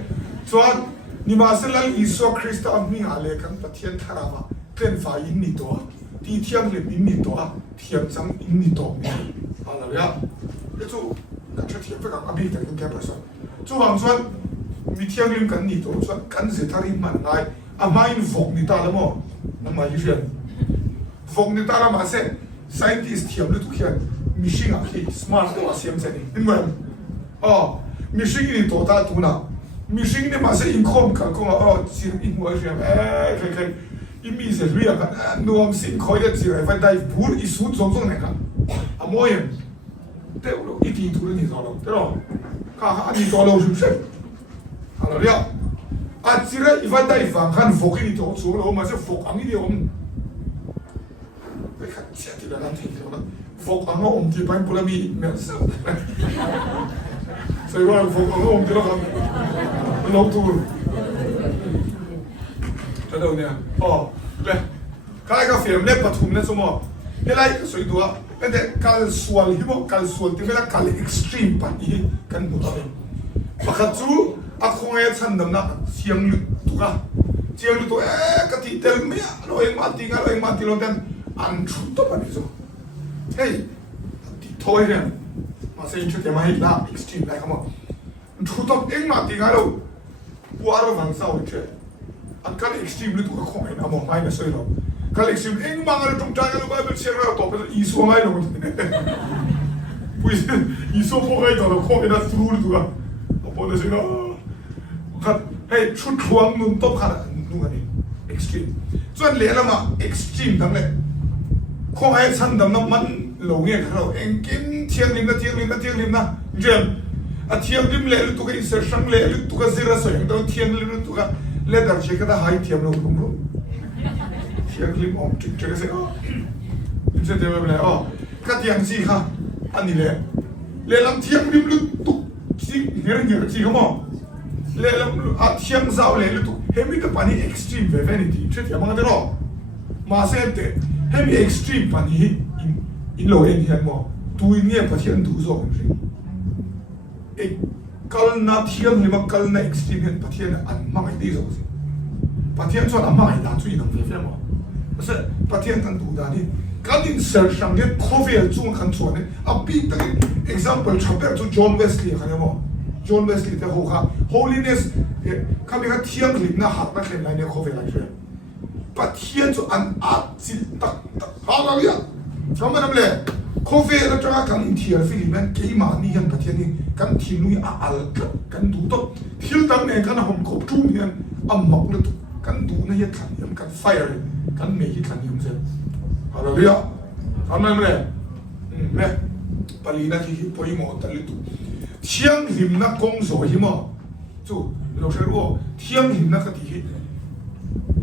좋아 니마슬랄 이소 크리스타 암미 알레칸 파티엔 타라마 펜파 인니 도아 디티앙레 인니 도아 티앙상 인니 도 알아야 그래서 같이 티앙페가 아비 되는 게 벌써 좋아서 미티앙림 간니 도 간 세타리만 나이 아마인 폭니 따라모 아마 유전 폭니 따라 마세 사이언티스트 티앙르 두키안 미싱아 키 스마트 와시엠세니 인면 미싱이 도다 두나 미싱이 마세 인컴 갖고 지금 인워션 에이 이미세 리아가 노엄 싱코야 지라 바다이 불 이수 종종 내가 아모엠 때우로 이티 두르니 서로 때로 가 아니 돌아오 줍세 알아요 아지라 이바다이 방한 포기니 또 저로 마세 포강이 되엄 왜 같이 하기를 한테요 포강은 엄지방 불함이 면서 저희가 포강은 엄지라가 로투 저도 그냥 그래 가이가 film 내 파툼네 소모 헬라이 소이도아 근데 칼수알 히모 칼수알 때문에 칼 extreme 파티 간 못하네 바카투 아콩에 찬담나 시앙루가 시앙루도 까티 텔미야 로에 마티가 로에 마티로된 안 춥도 말이죠 헤이 디토이렌 마세 인초 대마이 나 extreme 라이카 뭐 춥도 엥 마티가로 부아로 방사오 이제 kan extreme lu tu ka khong na mo mai na soi lo kan extreme eng mangal tung ta ga bible share ra to pe iso mai lo puis iso po ga to khong na through tu ga po na soi no kan hey chu chuang nun to kha nu ga ni extreme chuan le la ma extreme dang le khong ai san dam na man lo nge kha lo eng kin thiang lim na jem a thiang lim le lu tu ga iser sang le lu tu ga zira so eng do thiang lu tu ga leather jacket high tiam lo kum lo thiang lim om tik tik se se te me ka tiang si kha ani le lam thiang lim lu tu si nger si mo le lam a thiang zao le lu tu hemi to pani extreme vanity che tiam ma de ro ma se te hemi extreme pani in lo en hian mo tu in ye pathian du zo e kal na thiam lim kal na extreme pathian an mai di zo pathian chuan amma ai da chui nang ve fe mo se pathian kan du da ni kan in ser sang le khovel chung kan chuan ne a big ta example chapter to John Wesley kan mo John Wesley te ho kha holiness ka me ka thiam lim na hat na khen lai ne khovel lai fe pathian chu an a chil tak hallelujah chamma nam le khovel la tra kan in thiar filimen ke ma ni han pathian ni kan thilui a al kan du to thil dang ne kan hom khop chung hian ammak le kan du na ye kan yam kan fire kan me hi kan yam se hallelujah amen le palina ki poi mo tal tu thiang lim na kong zo hi mo chu lo se ro thiang lim na ka ti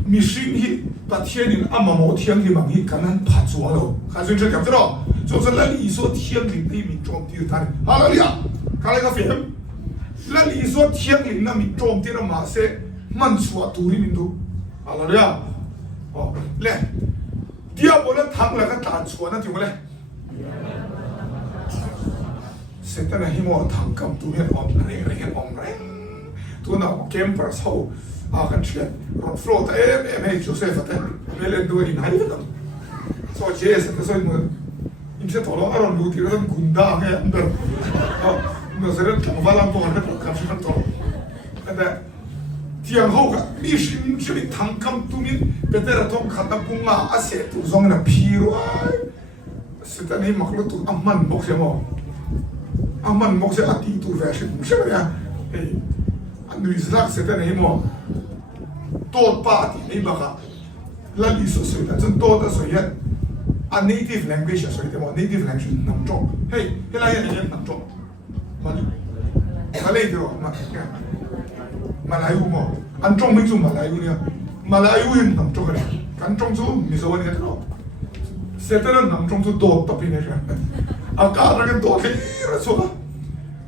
mi shin hi pathian in amma mo thiang lim ang hi kan an pha chu lo kha jin che kam tro so so la li so thiang lim ni mi chom ti tan hallelujah ka le ka film la li so thiang lim na mi chom ti ra ma se man chua turi min du hallelujah le dia bola thang la ka ta chua na ti mo le setan hi mo thang kam tu hen om reng tu na kem par so a kan chia ron float hey Joseph ta melen du in hai ta so Jesus ta so mo in se tolo aron lu ti ran gunda he andar no seren valam to han ka kan to ada tiang ho ka mi shin chili thang kam tu min betera tom khata punga ase tu zong na phiro sitani maklo tu amman bok se mo amman bok se ati tu version se ya hey anu izlak sitani mo to pa ti ni baka la li so so ta chen to ta so ya a native language so ite mo native language nam chong hey hela ya ni nam chong mali malay do ma Malayu mo, anjong mi tu Malayu ni, Malayu in anjong ni, anjong tu miso ni kan. Setelan anjong tu do tapi ni kan. Akar kan do ke rasul.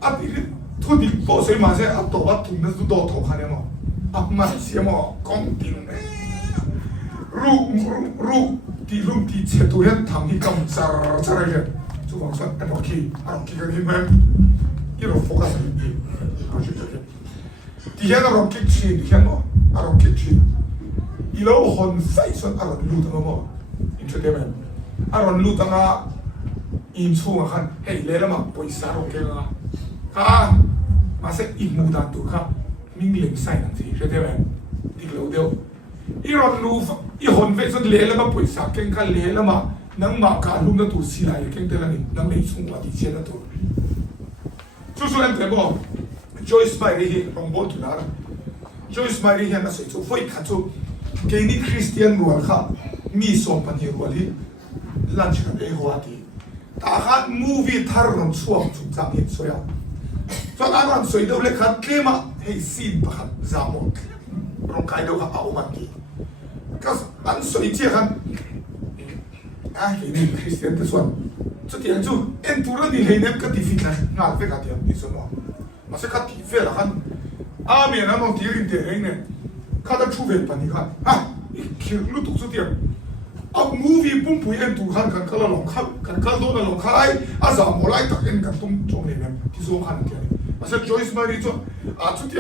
Ati tu di pose mase atau batu na tu do to kan mo. Akmat siamo kong ting. รูที่ลุ่มที่เชตุเรียนทำให้กำจัดอะไรเนี่ยทุกคนสั่งอันโอเคกันเห็นไหมที่เราโฟกัสกันที่เราจะเห็นที่เห็นเราคิดชีที่เห็นว่าเราคิดชีอีเราคนใส่ส่วนเราลู่ตั้งมั้งอินเทอร์เน็ตเราลู่ตั้งอินช่วงกันเฮ้ยเล่นมาปอยสารโอเคนะมาเสร็จอีกมูดันตัวครับมีเลี้ยงใส่ทันทีใช่ไหมที่เราเดียวอีเราลู่อีคนเวสันเล่นมาปอยสารเก่งกันเล่นมานังมาการลุ่มนั่นตัวสิไลเก่งแต่ละนี่นังไม่สุ่งว่าที่เชื่อนั่นตัวสู้ๆนั่นแต่บอก Joyce ไม่ได้เห็นรองบอลตัวนั้น Joyce ไม่ได้เห็นนะสิจู่ไฟขัดจู่เกนี่คริสเตียนรัวครับมีส่งปัญญารัวลีลันช์กันเองหัวที่ตาขัดมูวี่ทาร์รอนช่วงจุดจำเห็นสวยส่วนอันนั้นสวยเดียวเลยขัดเคมาให้ซีนประคัดจามดรองกายเดียวขัดเอามันกี่ก็อันสวยเจ้าขัดเกนี่คริสเตียนแต่ส่วนสุดที่จู่เอ็นตัวนี้เลยเนี่ยก็ดีฟิกนะงานเฟกัดยังมีส่วนว่ามาสักทีเฟละขัดเมียนั้นมองที่ริมเดียร์เนี่ยข้าจะชูเวทปนิกันคิดรู้ตุกสุดที่มูวี่ปุ่มปุยเอ็นตุขันกันก็ลองขับกันก็โดนลองขับจามอลายตักเอ็นกันตุ้มจงเลยเนี่ยที่ส่งขันเดียร์มาสักจอยส์มาดีจ้ะสุดที่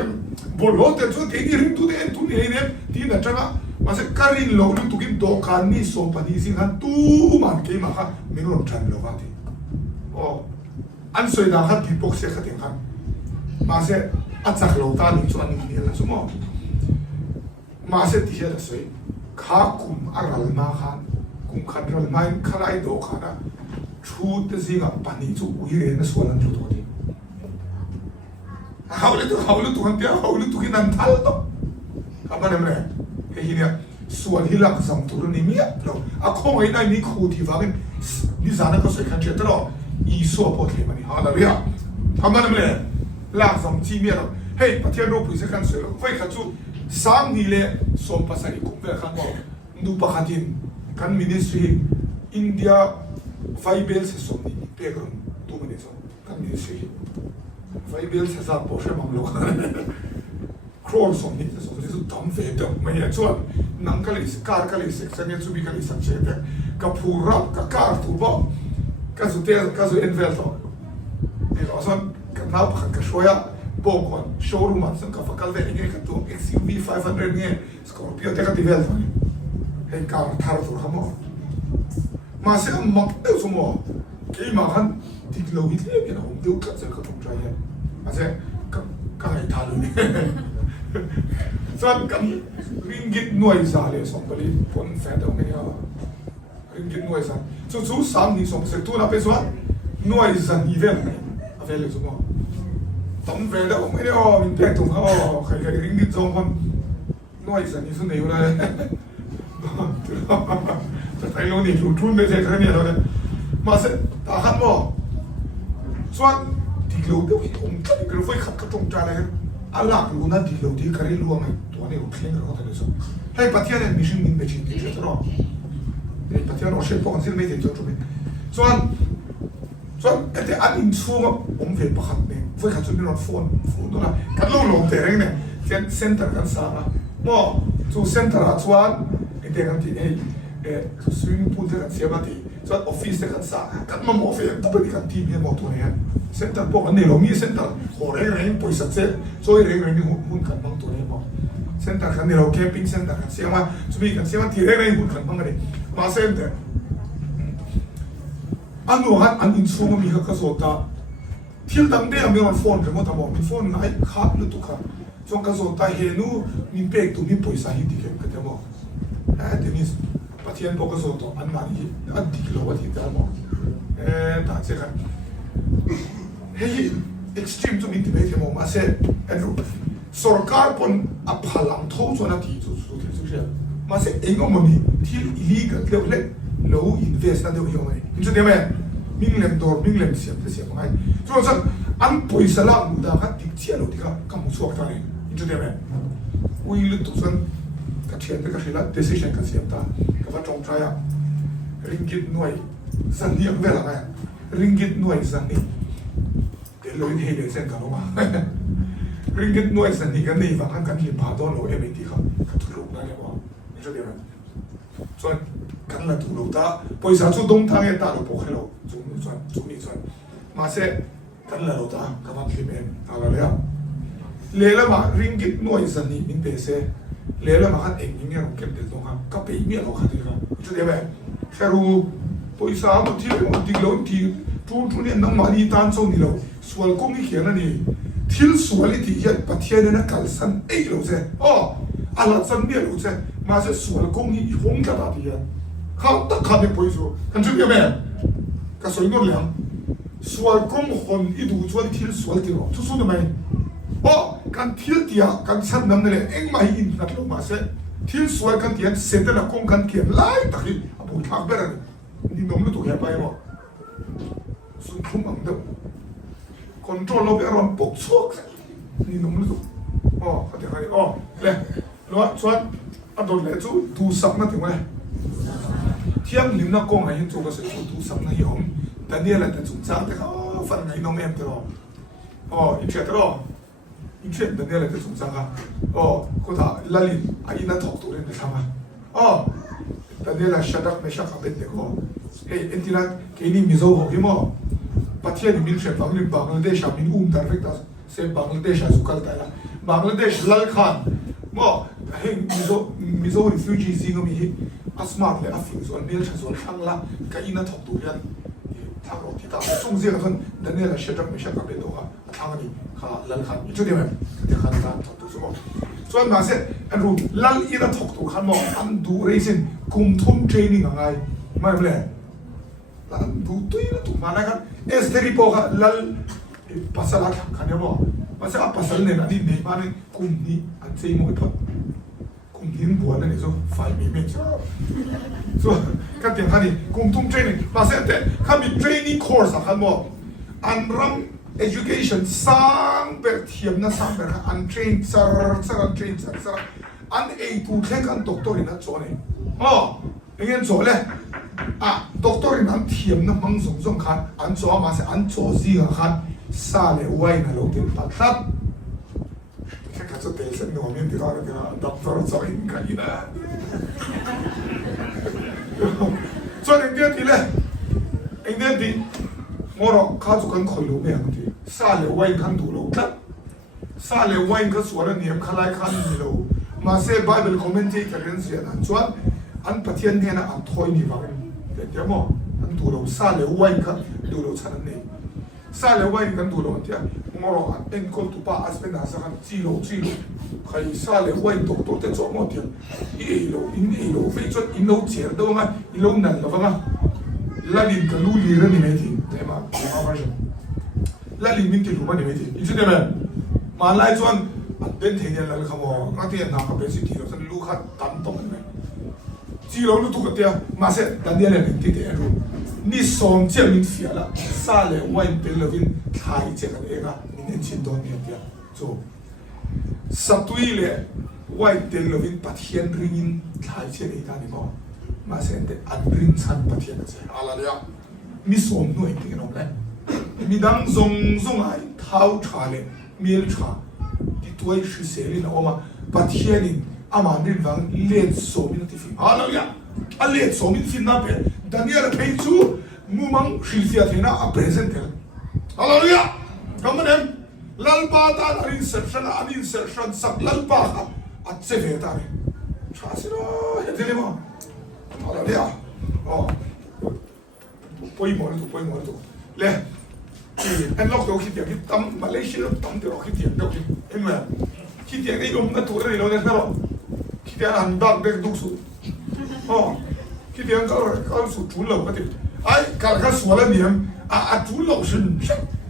บอลโหดแต่สุดที่นี่ริมตุเอ็นตุนี่เนี่ยที่นั่นจังมาสักการินโลลุตุกินโดกันนี่ส่งปนิสิกันตู้มันเกี่ยมาค่ะไม่รู้จันโลกันที่อันสวยนะขัดที่ปกเสียขัดเองขันมาสักอัจฉริยะนี่ส่วนนี้เนี่ยละสมมติมาเสร็จที่จะสวยข้าคุมอะไรมาขันคุมขันอะไรมาขลายโดขันชูดสิ่งปันนี้จู่วิเรนส่วนนั้นจู่ตัวนี้เขาเลยตัวกันเดียวเขาเลยตัวกินนันทัลตัวทำไมเนี่ยเฮ้ยเนี่ยส่วนที่หลักสำตัวนี้มีอ่ะเราคงไอ้นายนี่คู่ที่ว่าเป็นนิสานก็สวยขันเจ้าตลอดอีส่วนพอดีมันนี่ฮะแล้วเนี่ยทำไมเนี่ยหลักสำที่มีเราเฮ้ยประเทศเราพูดสักคำสวยไฟขัดจู่สามนี่แหละส่งภาษาอีกคนข้างว่าดูปะขัดินกันมินิสทรีอินเดียไฟเบลส์ส่งนี่เพื่อนตัวมันนี่ส่งกันมินิสทรีไฟเบลส์จะพอใช้มังโลครอลส่งนี่ส่งนี่สุดทำเฟดไม่ใช่ส่วนนังกะลิสการกะลิสสัญญาสุบิกะลิสังเชตกับผู้รับกับการตัวบ้ากับสุดเดียวกับสุดเอ็นเวลต์นี่เราส่วนกันนับขันกับช่วยบอกก่อนโชว์รูมสังกัดฟังกันเลยเนี่ยกับตัว XUV 500เนี่ยสกอร์พิโอเทคติเวลต์นี่ให้การทาร์ตัวเขามาเสียมักเดียวสมองกี่มาขันที่เราวิทย์เนี่ยผมดูกันเสร็จก็ตรงใจเนี่ยมาเสียก็ให้ทาร์เลยส่วนกันริงกิตหน่วยซาเลยสองคนนี้คนแฟนตรงนี้ริงกิตหน่วยซาจู่ๆสามนี่สองเซตุน่าเป็นส่วนหน่วยซาอีเวนต์อะไรเลยสมองทำเวลาไม่ได้มีเด็กตรงเขาใครริงกิตสองคนหน่วยซานี่สุดเลยนะแต่ไทยเรานี่รู้ทุนไม่ใช่แค่นี้เราเนี่ยมาเสร็จตาขันบ่ส่วนที่เราเดี๋ยวผมก็มีกระไฟขัดกระจงใจอะไรกันอะไรรู้นั่นที่เราที่การเรียนรู้ไงตัวนี้เราเคลื่อนเราแต่ละส่วนให้ประเทศเนี่ยมีสิ่งมินเบจินที่จะรอให้ประเทศเราเชื่อพวกกันสิ่งไม่เด็ดจนจบเลยส่วนแต่อันนี้ช่วงผมเห็นประคับเนี่ยไฟขัดจนมีรถโฟนตัวนั้นกันลงแต่เรื่องเนี่ยเซ็นเตอร์กันสาระมั่วสู่เซ็นเตอร์ส่วนไอ้เด็กกันที่สวิมพูลเด็กกันเสียมาที่ส่วนออฟฟิศเด็กกันสากันมาหมอเฟียดับเบิลกันทีมเนี่ยหมดตัวเนี่ยเซ็นเตอร์พวกอันนี้เรามีเซ็นเตอร์โหเร่งปล่อยสัตว์เสร็จช่วยเร่งนี่หุ่นกันบางตัวเนี่ยหมดเซ็นเตอร์กันนี่เราแคมปิ้งเซ็นเตอร์กันเสียมาจะมีกันเสียมาที่เร่งหุ่นกันบางอะไรมาเซ็นเตอร์อันนู้นอันอินซูมันมีเขากระโดดที่ตั้งเดียวมีมันโฟนกันหมดทั้งหมดมีโฟนไหนขาดหรือตุกขาดจงกระโดดเห็นมีเป็กตัวมีปล่อยสาหิติกันกันทั้งหมดเดี๋ยวนี้ประเทศพวกกระโดดอันนั้นอันที่เราว่าที่ทั้งหมดต่างเสียกันเฮ้ยเอ็กซ์ตรีมจะมีที่ไหนที่มองมาเสร็จรู้สุรการปนอัพลังทุ่งส่วนนั้นที่สุดที่สุดมาเสร็จเองก็มันมีที่อิลีกันเรียกเล็กเราอินเวสต์นั่นเดียวยังไงคุณจะเดี๋ยวไหมมิ่งเล่มตัวมิ่งเล่มเสียบไงส่วนสักอันปุยสลับมุดากันติดเชียร์เราที่เขาคำมุสวกตานี่คุณจะเดี๋ยวไหมวิ่งลุตุสันกับเชียร์เป็นกับเชียร์ละ decision กับเสียบตากับว่าจงใจอ่ะริงกิตหน่วยสันนี่ยังเวลาไงริงกิตหน่วยสันนี่เดี๋ยวเราเห็นเส้นกันออกมาริงกิตหน่วยสันนี่กันนี่ฟังกันหินผาโดนเราเอ็มไอทีเขาทุกลูกนั่นเลยว่าคุณจะเดี๋ยวไหม ส่วนกันละถูกตาปอยสาชุดดงทางเอตาเราบอกให้เราจุ่มนี่ส่วนมาเสกันละเราตากำลังคิดเองอะไรเลยเลละมาริงกิตหน่วยสันนิมินเปเซเลละมาขัดเองยิ่งเนี่ยเราเก็บเด็ดตรงครับก็ไปเมียเราขัดดีครับจุดเดียวแบบแค่รู้ปอยสาบางทีเราติดเราทีทุนเนี่ยน้องมาดีตานโซนี่เราส่วนกุ้งนี่เขียนนั่นนี่ทิลส่วนที่เหี้ยปะเทียนเนี่ยกัลสันเอ้เราเซ่อ๋ออะไรสันเนี่ยเราเซ่มาเซ่ส่วนกุ้งนี่หงกระดาษที่เขาตักขาเป็นปอยสูกันจุดเดียวแบบก็สวยงดเลยส่วนกุ้งคนอีดูส่วนทิลส่วนที่เราทุกส่วนทำไมอ๋อการทิลเดียการสันน้ำนั่นแหละเอ็งมาอินนัดลงมาเซ่ทิลส่วนกันเดียเสร็จแล้วกุ้งกันเขียนไล่ตะกี้อ่ะพูดทางเบอร์นี่น้องรู้ตัวแค่ไปมั้งสุดทุ่มอังเดิมคอนโทรลเราไปรอนปกชกนี่น้องรู้ตัวอ๋อเขาเดี๋ยวเขาอ๋อเลยแล้วส่วนอันโดนเลยจู่ดูสักนั่นถึงไหมเที่ยงลิ้มนักกงไงยังจู่ก็เสร็จดูสักนั่นยอมแต่เนี่ยแหละแต่จุดจ้างแต่เขาฟันไงน้องแอมตลอดอ๋ออีกเช่นตลอดอีกเช่นแต่เนี่ยแหละแต่จุดจ้างอ่ะอ๋อเขาถามลาลินไอ้นั่นถกตัวเล่นทำอ่ะอ๋อแต่เนี่ยแหละชัดไม่ชัดกับเป็นเด็กอ๋อเฮ้ยเอ็นที่นั่นแค่นี้มิโซ่ของพี่มั้งปัจจัยนี้มิลเชฟบังลาเทศมินดาร์เฟกต์เซบังลาเทศสุขัลตายละบังลาเทศลัลขันมั้งเฮ้ยมิโซ่รีฟิวจีซิงก็มีอัสมาร์เลยอัฟริกส่วนเมลชส่วนข้างละก็อินนัทถกตัวยันทางรถที่ตาส่งเสียกันแต่เนี่ยแหละชัดไม่ชัดกับเป็นตัวทางนี้ข้าลัลขันจุดเดียวกันที่ข้าตาถกตัวสมองส่วนมาเสร็จอันรู้ลัลอินนัทถกตัวขันมั้งอันดูเรซินกุมทุ่มเทรนนิ่งอะไรไม่เป็นไรแล้วดูตัวนี้ถูกมานะครับเอสเตอริโปค่ะลัลภาษาละขันเนี่ยบอกภาษาภาษาเนี่ยนี่ในบ้านนี่กุมนี้อันเซมวยพัดกุมนี้บัวนั่นเองส่วนไฟมีเมฆส่วนกันเตียงขันนี่กุมทุ่มเทรนนิ่งภาษาแต่ข้ามีเทรนนิ่งคอร์สขันบอกอันรัง education สร้างแบบเทียมนะสร้างแบบอันเทรนสร้างเทรนอันเอทูแค่กันด็อกเตอร์นะโจนี่อ๋ออย่างเงี้ยโจเลยอ่ะด็อกเตอร์นั้นเทียมนะมังสงคันอันโจมาเสอันโจซีกันซาเลไว้นะเราถึงตัดครับแค่ขั้นสุดท้ายเส้นหนูมีที่เราเนี่ยด็อกเตอร์โจอินกันนะส่วนอย่างเดียวที่เลยอย่างเดียวที่มรดกข้าจุกันคอยรู้เนี่ยบางทีซาเลไว้กันดูเราครับซาเลไว้กันส่วนนี้มันคล้ายกันนี่เรามาเสไบเบิลคอมเมนต์กันเรื่องเสียนะส่วนอันปฏิญาณเนี่ยนะอันถอยนี่ว่าเดี๋ยวมั้งอันดูเราซาเลไว้กันดูเราฉันนี่ซาเลไว้กันดูเราที่มรดกเอ็นคอลตุป้าอัสเป็นอาสักจีโร่ใครซาเลไว้ตกตัวแต่จบหมดที่อิน非准อินเราเจียดด้วยมั้ยอินเรานั่นแล้วมั้งลาลินกับลูลีเรื่องนี้ไม่ทิ้งแต่มาฟังฉันลาลินมินที่รู้มันไม่ทิ้งอีกสิ่งหนึ่งมาไล่จวนเดินเที่ยวแล้วเขาบอกงั้นที่นั่งกับเป็นสิ่งที่เราจะลูกค้าตั้งตรงนั้นจีเราลูกตัวเดียวมาเสร็จตอนนี้เลยที่เดียวรู้นี่สองเจ้ามินเสียละซาเลไว้เป็นเลวินไทยเจ้ากันเองอ่ะมินเห็นชิ้นตรงนี้เดียวโซ่สัตว์เลยไว้เป็นเลวินปัทเทียนริงินไทยเจ้าเองกันนี่บอกมาเสร็จแต่อันรินสันปัทเทียนเจ้าอะไรเนี่ยมีสองหน่วยที่น้องเล่นมีดังซงไอ้เท้าชาเลยมีลชาที่ตัวชื่อเสรีนะออกมาปัทเทียนินอามันรินวังเลี้ยโซมินที่ฟิล์มอะไรเนี่ยเลี้ยโซมินฟิล์มนับเป็นดานิเอลเพย์ซูมูมังชิลฟิอาเทน่าอัพเรเซนเตอร์อะไรเนี่ยคำนั้นลัลปาตาอันอินเซอร์ชันสักลัลปาอัดเซฟเอตาเนี่ยชาสิโร่เห็นไหมมั้งอะไรเนี่ยอ๋อป่วยหมดตัวเลยอันล็อกตัวคิดอย่างที่ตั้มมาเลเซียตั้มเดี๋ยวคิดอย่างเดียวเห็นไหมคิดอย่างนี้ลงมาตัวนี้เราเนี่ยครับคิดอย่างอันดับเด็กดุสุดอ๋อคิดอย่างเขาสุดทุนเราก็ติดไอ้การเขาสวนแล้วเนี่ยทุนเราสิ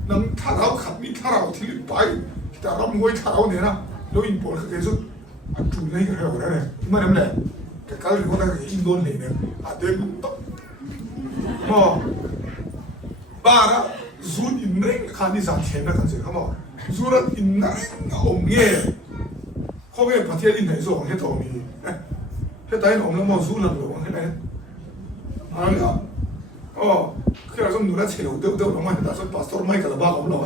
นั่งท่าเราขัดมีท่าเราที่ไปแต่เราไม่ท่าเราเนี่ยนะเราอินโพลคือสุดทุนนี่ก็เราเนี่ยมันนั่นแหละแต่การที่เขาได้อินโดนเลยเนี่ยเดินต่ออ๋อบาระซูนอินเร่งขานี่สั่งเขียนนะกันสิครับบอกซูนอินเร่งองเงี้ยเขาเป็นประเทศอินไหนส่งให้ตัวมีให้ตายหลงแล้วมาซูนหลังหลงให้ไหนอะไรอ่ะอ๋อคือเราต้องดูแลเชี่ยวเดี๋ยวน้องมันแต่ส่วนพาสตอร์ไม่กับบ้าของเรา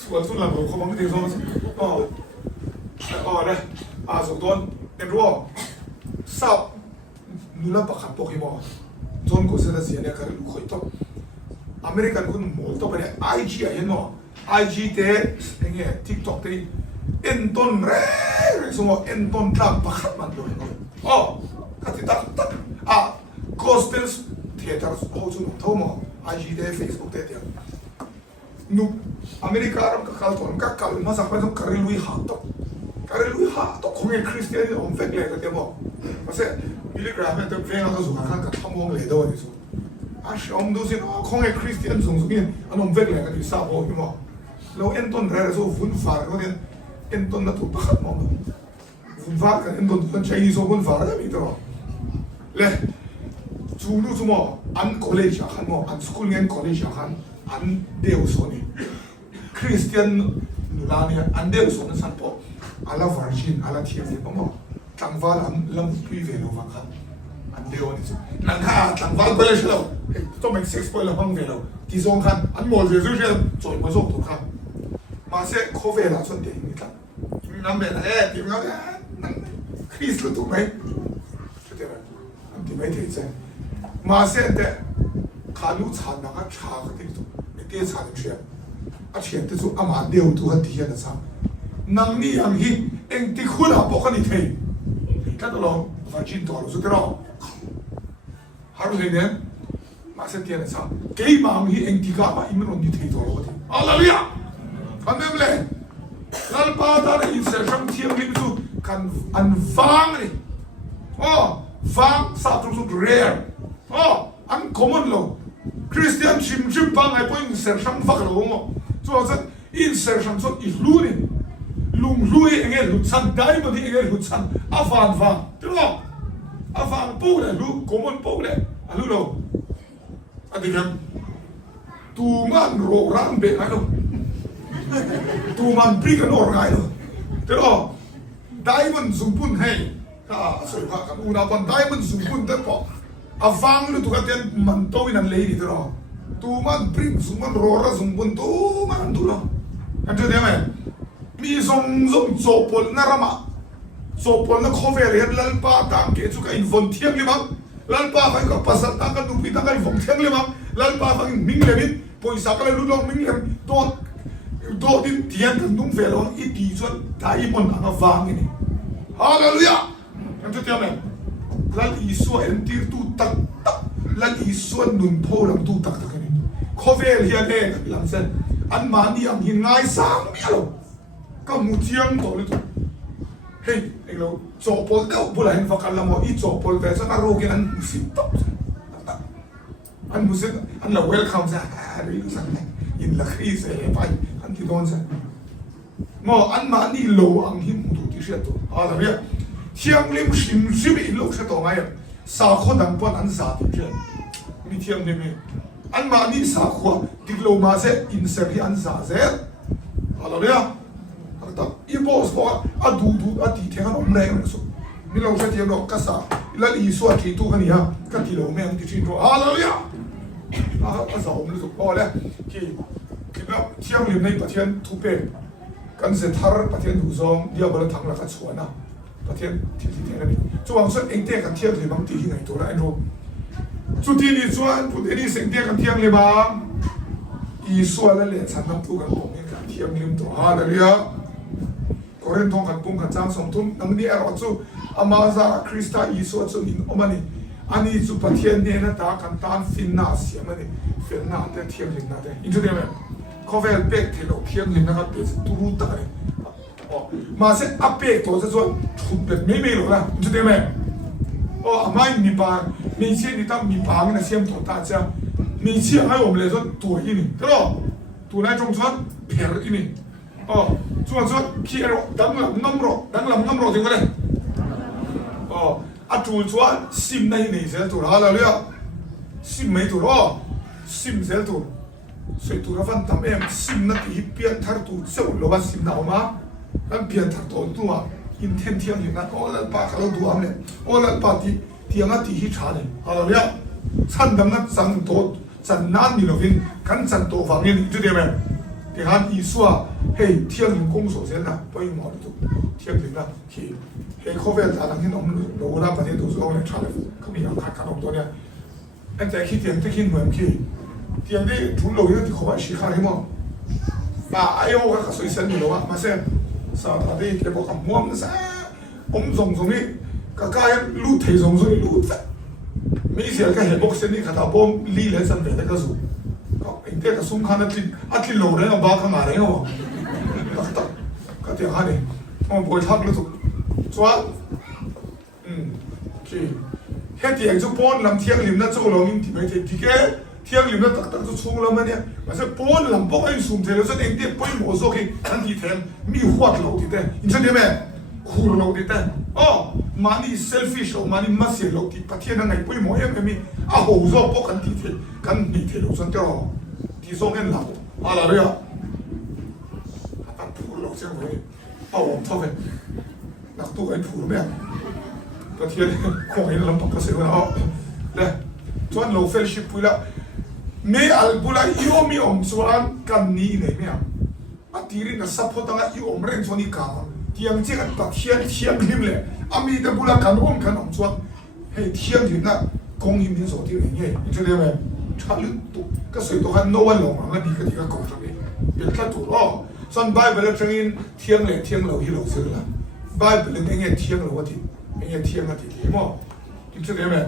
ส่วนหลังหลงเขาบางทีเขาอ๋อนะ ส่งต้นเป็นรู้ทราบนู่นละประคับปกให้หมอจนกูเสียเสียเนี่ยก็รู้คอยต้องอเมริกันคุณหมอต้องไปเนี่ยไอจีเห็นหมอไอจีเตะอย่างเงี้ยทิกตอกเตะเอ็นต้นแรกสมมติเอ็นต้นตามประคับมันด้วยอ๋อก็ติดตักgospel theater เขาจุดเท่าหมอไอจีเตะเฟซบุ๊กเตะเดียวนุอเมริกาเราก็เข้าตัวเราก็เข้ามาสักวันต้องการลุยหาต้องคงเป็นคริสเตียนผมเฟกเลยก็เดี๋ยวบอกมาเสร็จบิลลี่กราฟเนี่ยต้องเฟงเอาตัวสุขภาพกับทำมองเลยด้วยนี่สุดอาชอมดูสิเนาะคงเป็นคริสเตียนสูงสุดเนี่ยอันนั้นเฟกเลยก็ที่ทราบบอกที่บอกแล้วเอ็นต้นแรกสู้ฝุ่นฟ้าก็เนี่ยเอ็นต้นนั่นถูกประคับมองฝุ่นฟ้ากับเอ็นต้นใช้ยี่สิบฝุ่นฟ้าได้ไหมตัวเลยจูนู้สมออันคอลเลจอาคารมออันสคูลเงินคอลเลจอาคารอันเดียวส่วนนี้คริสเตียนนูลาเนี่ยอันเดียวส่วนนั้นสันปอalla virgin alla tiang ni pamo tangwal lam pui ve lo wang kha an deo ni chu nang kha tangwal ko le shlo to make sex ko la hang ve lo ti song khan an mo je zu je choi ma sok to kha ma se ko ve la chon de ni ta nam be la ti nga nang chris lo to mai chu de an ti mai de che ma se de kha lu chan na ka cha ka de to te cha de che a chen te chu ama deo tu ha ti ya na cha nang ni ang hi eng ti khula pokhan ni thei ta lo virgin to lo su tero haru le ne ma se tian sa ke ma ang hi eng ti ka ma imron ni thei to lo ti hallelujah amen le lal pa da in se sham tiang ni su kan an vang ni vang sa tru su rare an common lo christian chim bang ai point se sham fak lo mo so in se sham so i lu ni lung lui engel hutsan dai ma di engel hutsan afan va tro afan pole lu common pole alu lo adikan tu man ro ran be ai lo tu man prikan or ngai lo tro diamond zumpun hai ka soi ka kan una pan diamond zumpun te po avang lu tu ka ten man to in an lei ni tro tu man pring zuman ro ra zumpun tu man du lo kan tu de maiมีทรงโจปนนารมาโจปนนักข้อเวรเห็นลัลปาตังเกจุกันอินฟอนเทียงเลยมั้งลัลปาฟังกับภาษาตังกันดูพิตังกันอินฟอนเทียงเลยมั้งลัลปาฟังมิงเลวินปอยสักเลยรู้ลองมิงเลวินโดดินเทียงกันนุ่งเวรว่าอีดีจนไดมันอ่ะฟังนี่ฮาเลลูยากันจะเทียมเลยลัลอิสวาเอ็นตีร์ตูตักลัลอิสวานุนโพลังตูตักกันนี่ข้อเวรเฮียเล่หลังเส้นอันมานี่ยังหินง่ายสามเนี่ยหรอก็มุเทียงตัวเลยตัวเฮ้ยไอ้เราโจปอลเก้าบุหรี่ฟังกันละมั้งอีโจปอลแต่ฉันน่ารู้กันอันมุสิตอันมุสิตอันเราเวลคัมซะอะไรสักอย่างยินละครีสไปอันที่โดนซะมั้งอันมานี่โลอังหินดูที่เสียตัวอะไรเนี่ยเทียงเลี้ยงชิมอีโลเสียตัวไงสาขดังปอนอันสาที่เสียมีเทียงเนี่ยมีอันมานี่สาขดิโลมาเสอินเซอร์ที่อันสาเสอะไรเนี่ยอีโบสบอกอ่ะดูตีเท่านั้นไม่ได้นะสุมีเราใช้เทียมเราก็สาแล้วอีส่วนที่ตัวกันนี่ฮะก็ที่เราไม่เอาที่ชิ้นตัวฮาเลลูยาก็สาวผมรู้สึกพอแล้วที่แบบเที่ยงริมในประเทศทุเปกันเสร็จทาร์ประเทศหูซองเดียวบนทางหลักก็ชวนนะประเทศที่เท่านี้ช่วงส่วนเองเที่ยงกันเที่ยงเลยบางทีที่ไหนตัวละไอ้โน้จุดที่นี่ส่วนพูดเอ็นี่เสียงเที่ยงกันเที่ยงเลยบางอีส่วนแล้วเลยฉันนับตัวกันผมเองกันเที่ยงริมตัวฮาเลลูยาก็เรื่องทองขัดปุ่มขัดจ้างสมทุนนั่งนี่เราจู่อามาซาคริสต์อิสุจู่อินอมันนี่อันนี้จู่ประเทศเนี่ยนะตากันตานฟินนาเสียมันนี่ฟินนาเตเทียมลินนาเตอินทุเดียมเขาเวลเบกเทโลเทียมลินนะครับเป็นตูรุตาเลยมาเสอัปเบกตัวจะส่วนชุดเป็นไม่หรอกนะอินทุเดียมอามามีปางมีเชื่อนี่ตั้งมีปางนะเสียมตัวตาจ้ามีเชื่อให้ผมเลยส่วนตัวอีนี่ก็ตัวไหนจงส่วนเพลอีนี่ส่วนขี้เราดังลำน้ำรอถึงกันเลยจูส่วนซิมในนี่เซลตัวฮาเลยอ่ะซิมไม่ตัวซิมเซลตัวสวยตัวฟันทำเองซิมนั่นที่เปลี่ยนทัดตัวเซลล์เราว่าซิมหนาวมาแล้วเปลี่ยนทัดตัวอินเทนเทียงอย่างนั้นแล้วปากเราดูอ่ะเนี่ยแล้วปากที่งั้นที่ชาเนี่ยฮาเลยอ่ะฉันดังนั้นฉันโตฉันนั่นนี่เราวินกันฉันโตฟังนี่จุดเดียวไหมที่ฮันอีสัวเฮ้ยเที่ยง公所先呐，不用毛的多。 튀어 림나 키 헤코벨 다랑hin 노라 바데 도스오네 차레 그미 약간 없더냐 엔테 키 튀어 튀긴 뭐야 키 튀어데 둘로 이렇게 코바 시카리모 아 아이오가 가서 있었는데와 마세 사다데 이렇게 뭐 무엄사 엄성성이 가까이 루테성성이 루트 미시아가 해복선이 가다 봄 리레선 베데 가수 인테 가 숨카나 아틀 로레가 바카 마레요 딱딱 같이 하네 뭘 하기도 좋아 키 해티 엑조 본 남티앙 림나 저거 롱인 디메티 디게 티앙 림나 딱딱 저 총라마냐 마세 본 람보가 숨테려서 땡때 보이 모소기 안디템 미후아 로디데 인천데메 쿠로 로디데 많이 셀피시 많이 마시 로디 파티에나 나이 보이 모야 메미 아호zo pokan 디테 간 디테로 선테로 디송엔 라고 알아요 아빠 부르러 오세요 옴터베 낙도가 이 부르면 파티에 공연을 한번 바꿔서요 네 저한 로 펠십 부라 메 알불라 이오미 엄수한 간니 네면 아티리나 사포다가 이 옴렌 소니까 tiang cik tak tiang him le ami ta pula kan omsuak hei tiang him na kong him din so ti nge itu dia me chalu tu ka soi to kan no wan lo ma di ka ko ta me bil ka tu lo son bible trangin tiang le tiang lo hi lo se la bible le nge tiang lo ti nge tiang ma ti mo itu dia me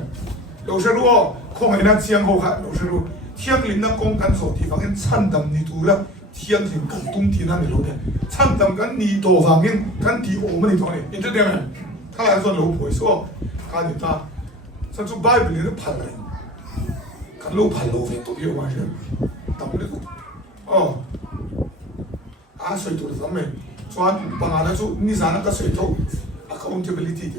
lo se lu kong ai na tiang ho kha lo se lu tiang lin na kong kan so ti fang en chan dam ni tu la tiang him kan tung ti na ni lo de 찬 담간 니도 방인 간 디오머니 돈에 이제 되면 타라서 로 보이소 가니까 선주 바이블에는 팔라인 간로 팔로에 또 비오 마셔 담으려고 소이토를 담에 좋아한 방안에서 니사나가 소이토 accountability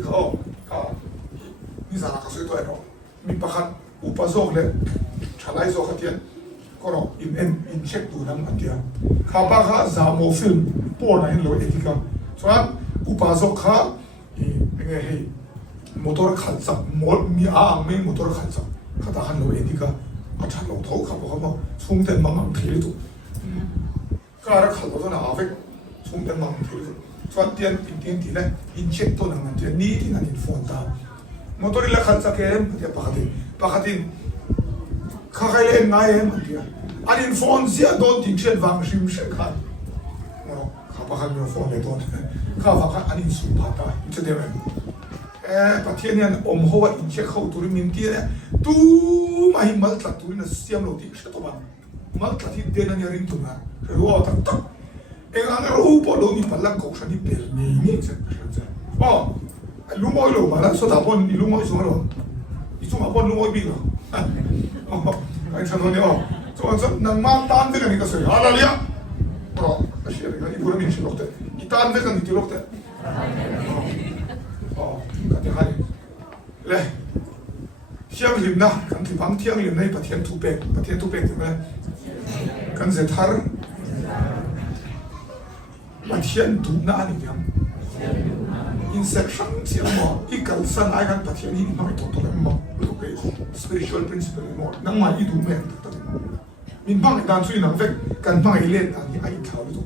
니사나가 소이토 해로 민박한 우파소래 잘라이소 같은 kono in check tu nam atia khapa kha zamo film por na hin lo etika chuan upazo kha nge hei motor khalsa mol mi a me motor khalsa khata han lo etika a than lo tho kha bo ma chungten mamang thil tu kara khalo na ave chungten mamang thil tu chuan tian tin ti le in check to na man tian ni tin an in phone ta motor la khalsa ke dia pakhatin 카가일에 나의 문제야. 아니 폰지야 돈 딩션 방심 심칸. 가봐가면 폰에 돈. 가봐가 아니 수파다. 이제 되면 파티에는 엄호와 인체하고 둘이 민디에 두 많이 말다 둘이는 시험로 딩셔도 봐. 말다티 되는 여린 동안. 그리고 딱딱 애가는 로보로니 발랑 곡선이 벨니 이제 루모이로 말아서 다본 루모이 소로 이좀 한번 루모이 비가 아니 저는요 저 낭만 딴 데가 니까 소리 할렐루야 아시아가 이거는 민시 lokte 이딴 데가 니티 lokte 같이 하니 래 시험 림나 간티 방티앙 림나 파티안 투백 때문에 간세 타르 파티안 두나 아니냐 inception 지금 뭐 이kal산 아이간 파티안 이 마음이 도토는 뭐 그렇게 spiritual principle 뭐 낭만 이 두면 민방에 단수이 낭백 간방에 일레 아니 아이 타오도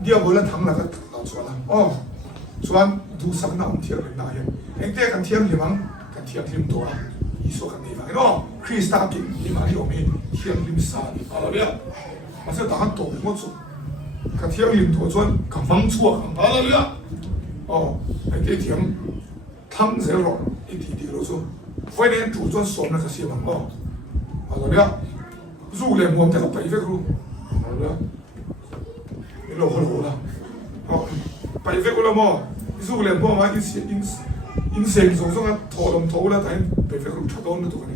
네가 몰라 당나가 나주라 주안 두상나 엄티어를 나해 앵때 간 티엄 리망 간 티엄 림 도라 이소 간 리망 크리스타기 리망이 오미 티엄 림 사니 알아야 맞아 다한 또 뭐죠 간 티엄 림 도전 강방 추어 알아야 앵때 티엄 탕제로 이디디로서 회는 주전 수업을 같이 해봐 알아야 루레 몸대가 빠이베로 알아야 일로 걸어오라 빠이베고라 뭐 루레 뭐만 인생 속성한 토름 토라 다인 베베로 차도는 또 그래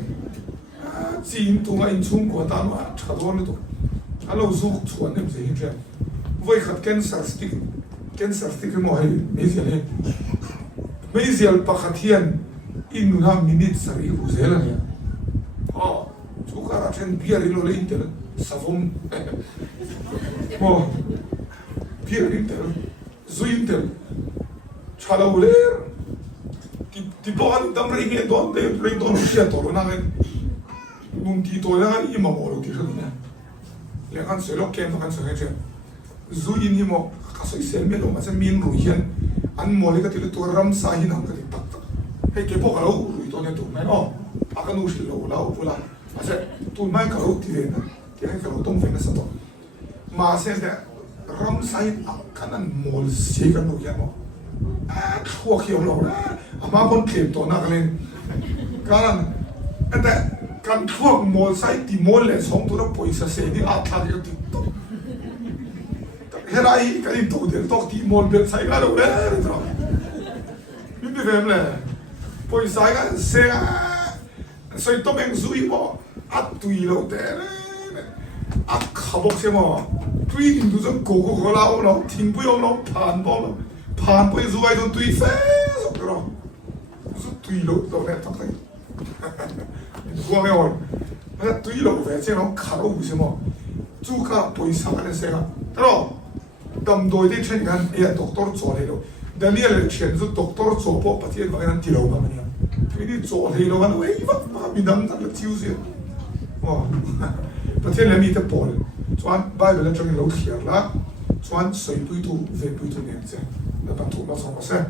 지인 동안 인중 거다노 차도는 또 알로 수 추원 냄새 이제 왜 캔서 스틱 뭐 해 메시알 파카티안 인누나 미닛 사리 후젤라냐 조카라 chen 비아리로 레인테르 사봄 뭐 비아리인테르 zuin테르 차라울레 디보안 담레이게 돈데 레이돈 시아 토로나게 눈티 토야 이마모로 디르네 레간 셀로 켄 간 서게 zu in hi mo ka soi sel me lo ma se min ru hian an mo le ka ti tu ram sa hi nam ka ti tak tak hei ke po ka lo ru to ne tu mai no a ka nu shi lo la u la ma se tu mai ka lo ti ve na ti hai ka lo tong ve na sa to ma se de ram sa hi ka nan mol si ka nu ya mo a khua khio lo na ama bon klem to na ka len ka nan ate kan thuak mol sai ti mol le som tu na poisa se ni a thla di ti to herai ka in to del to ti mol bel sai ga lo le to mi be vem le poisa ga se soi to beng zui mo a tui lo te a khabok se mo tui din du zong go go la o lo tin bu yo lo pan po zu ai don tui fe so ro zu tui lo to le to tai Gua me ol, mana tu ilo ve che no karo use mo, tu ka poisa ka ne se ga, tro, dam doi de chen kan e doctor zo le lo, Daniel chen zu doctor zo po pati ba kan ti lo ba mania, tu ni zo le lo kan we va ma mi dam ta le tiu se, oh, pati le mi te pol, chuan Bible le chong lo khiar la, chuan soi pui tu ve pui tu ne che, da pa tu ma so ma se.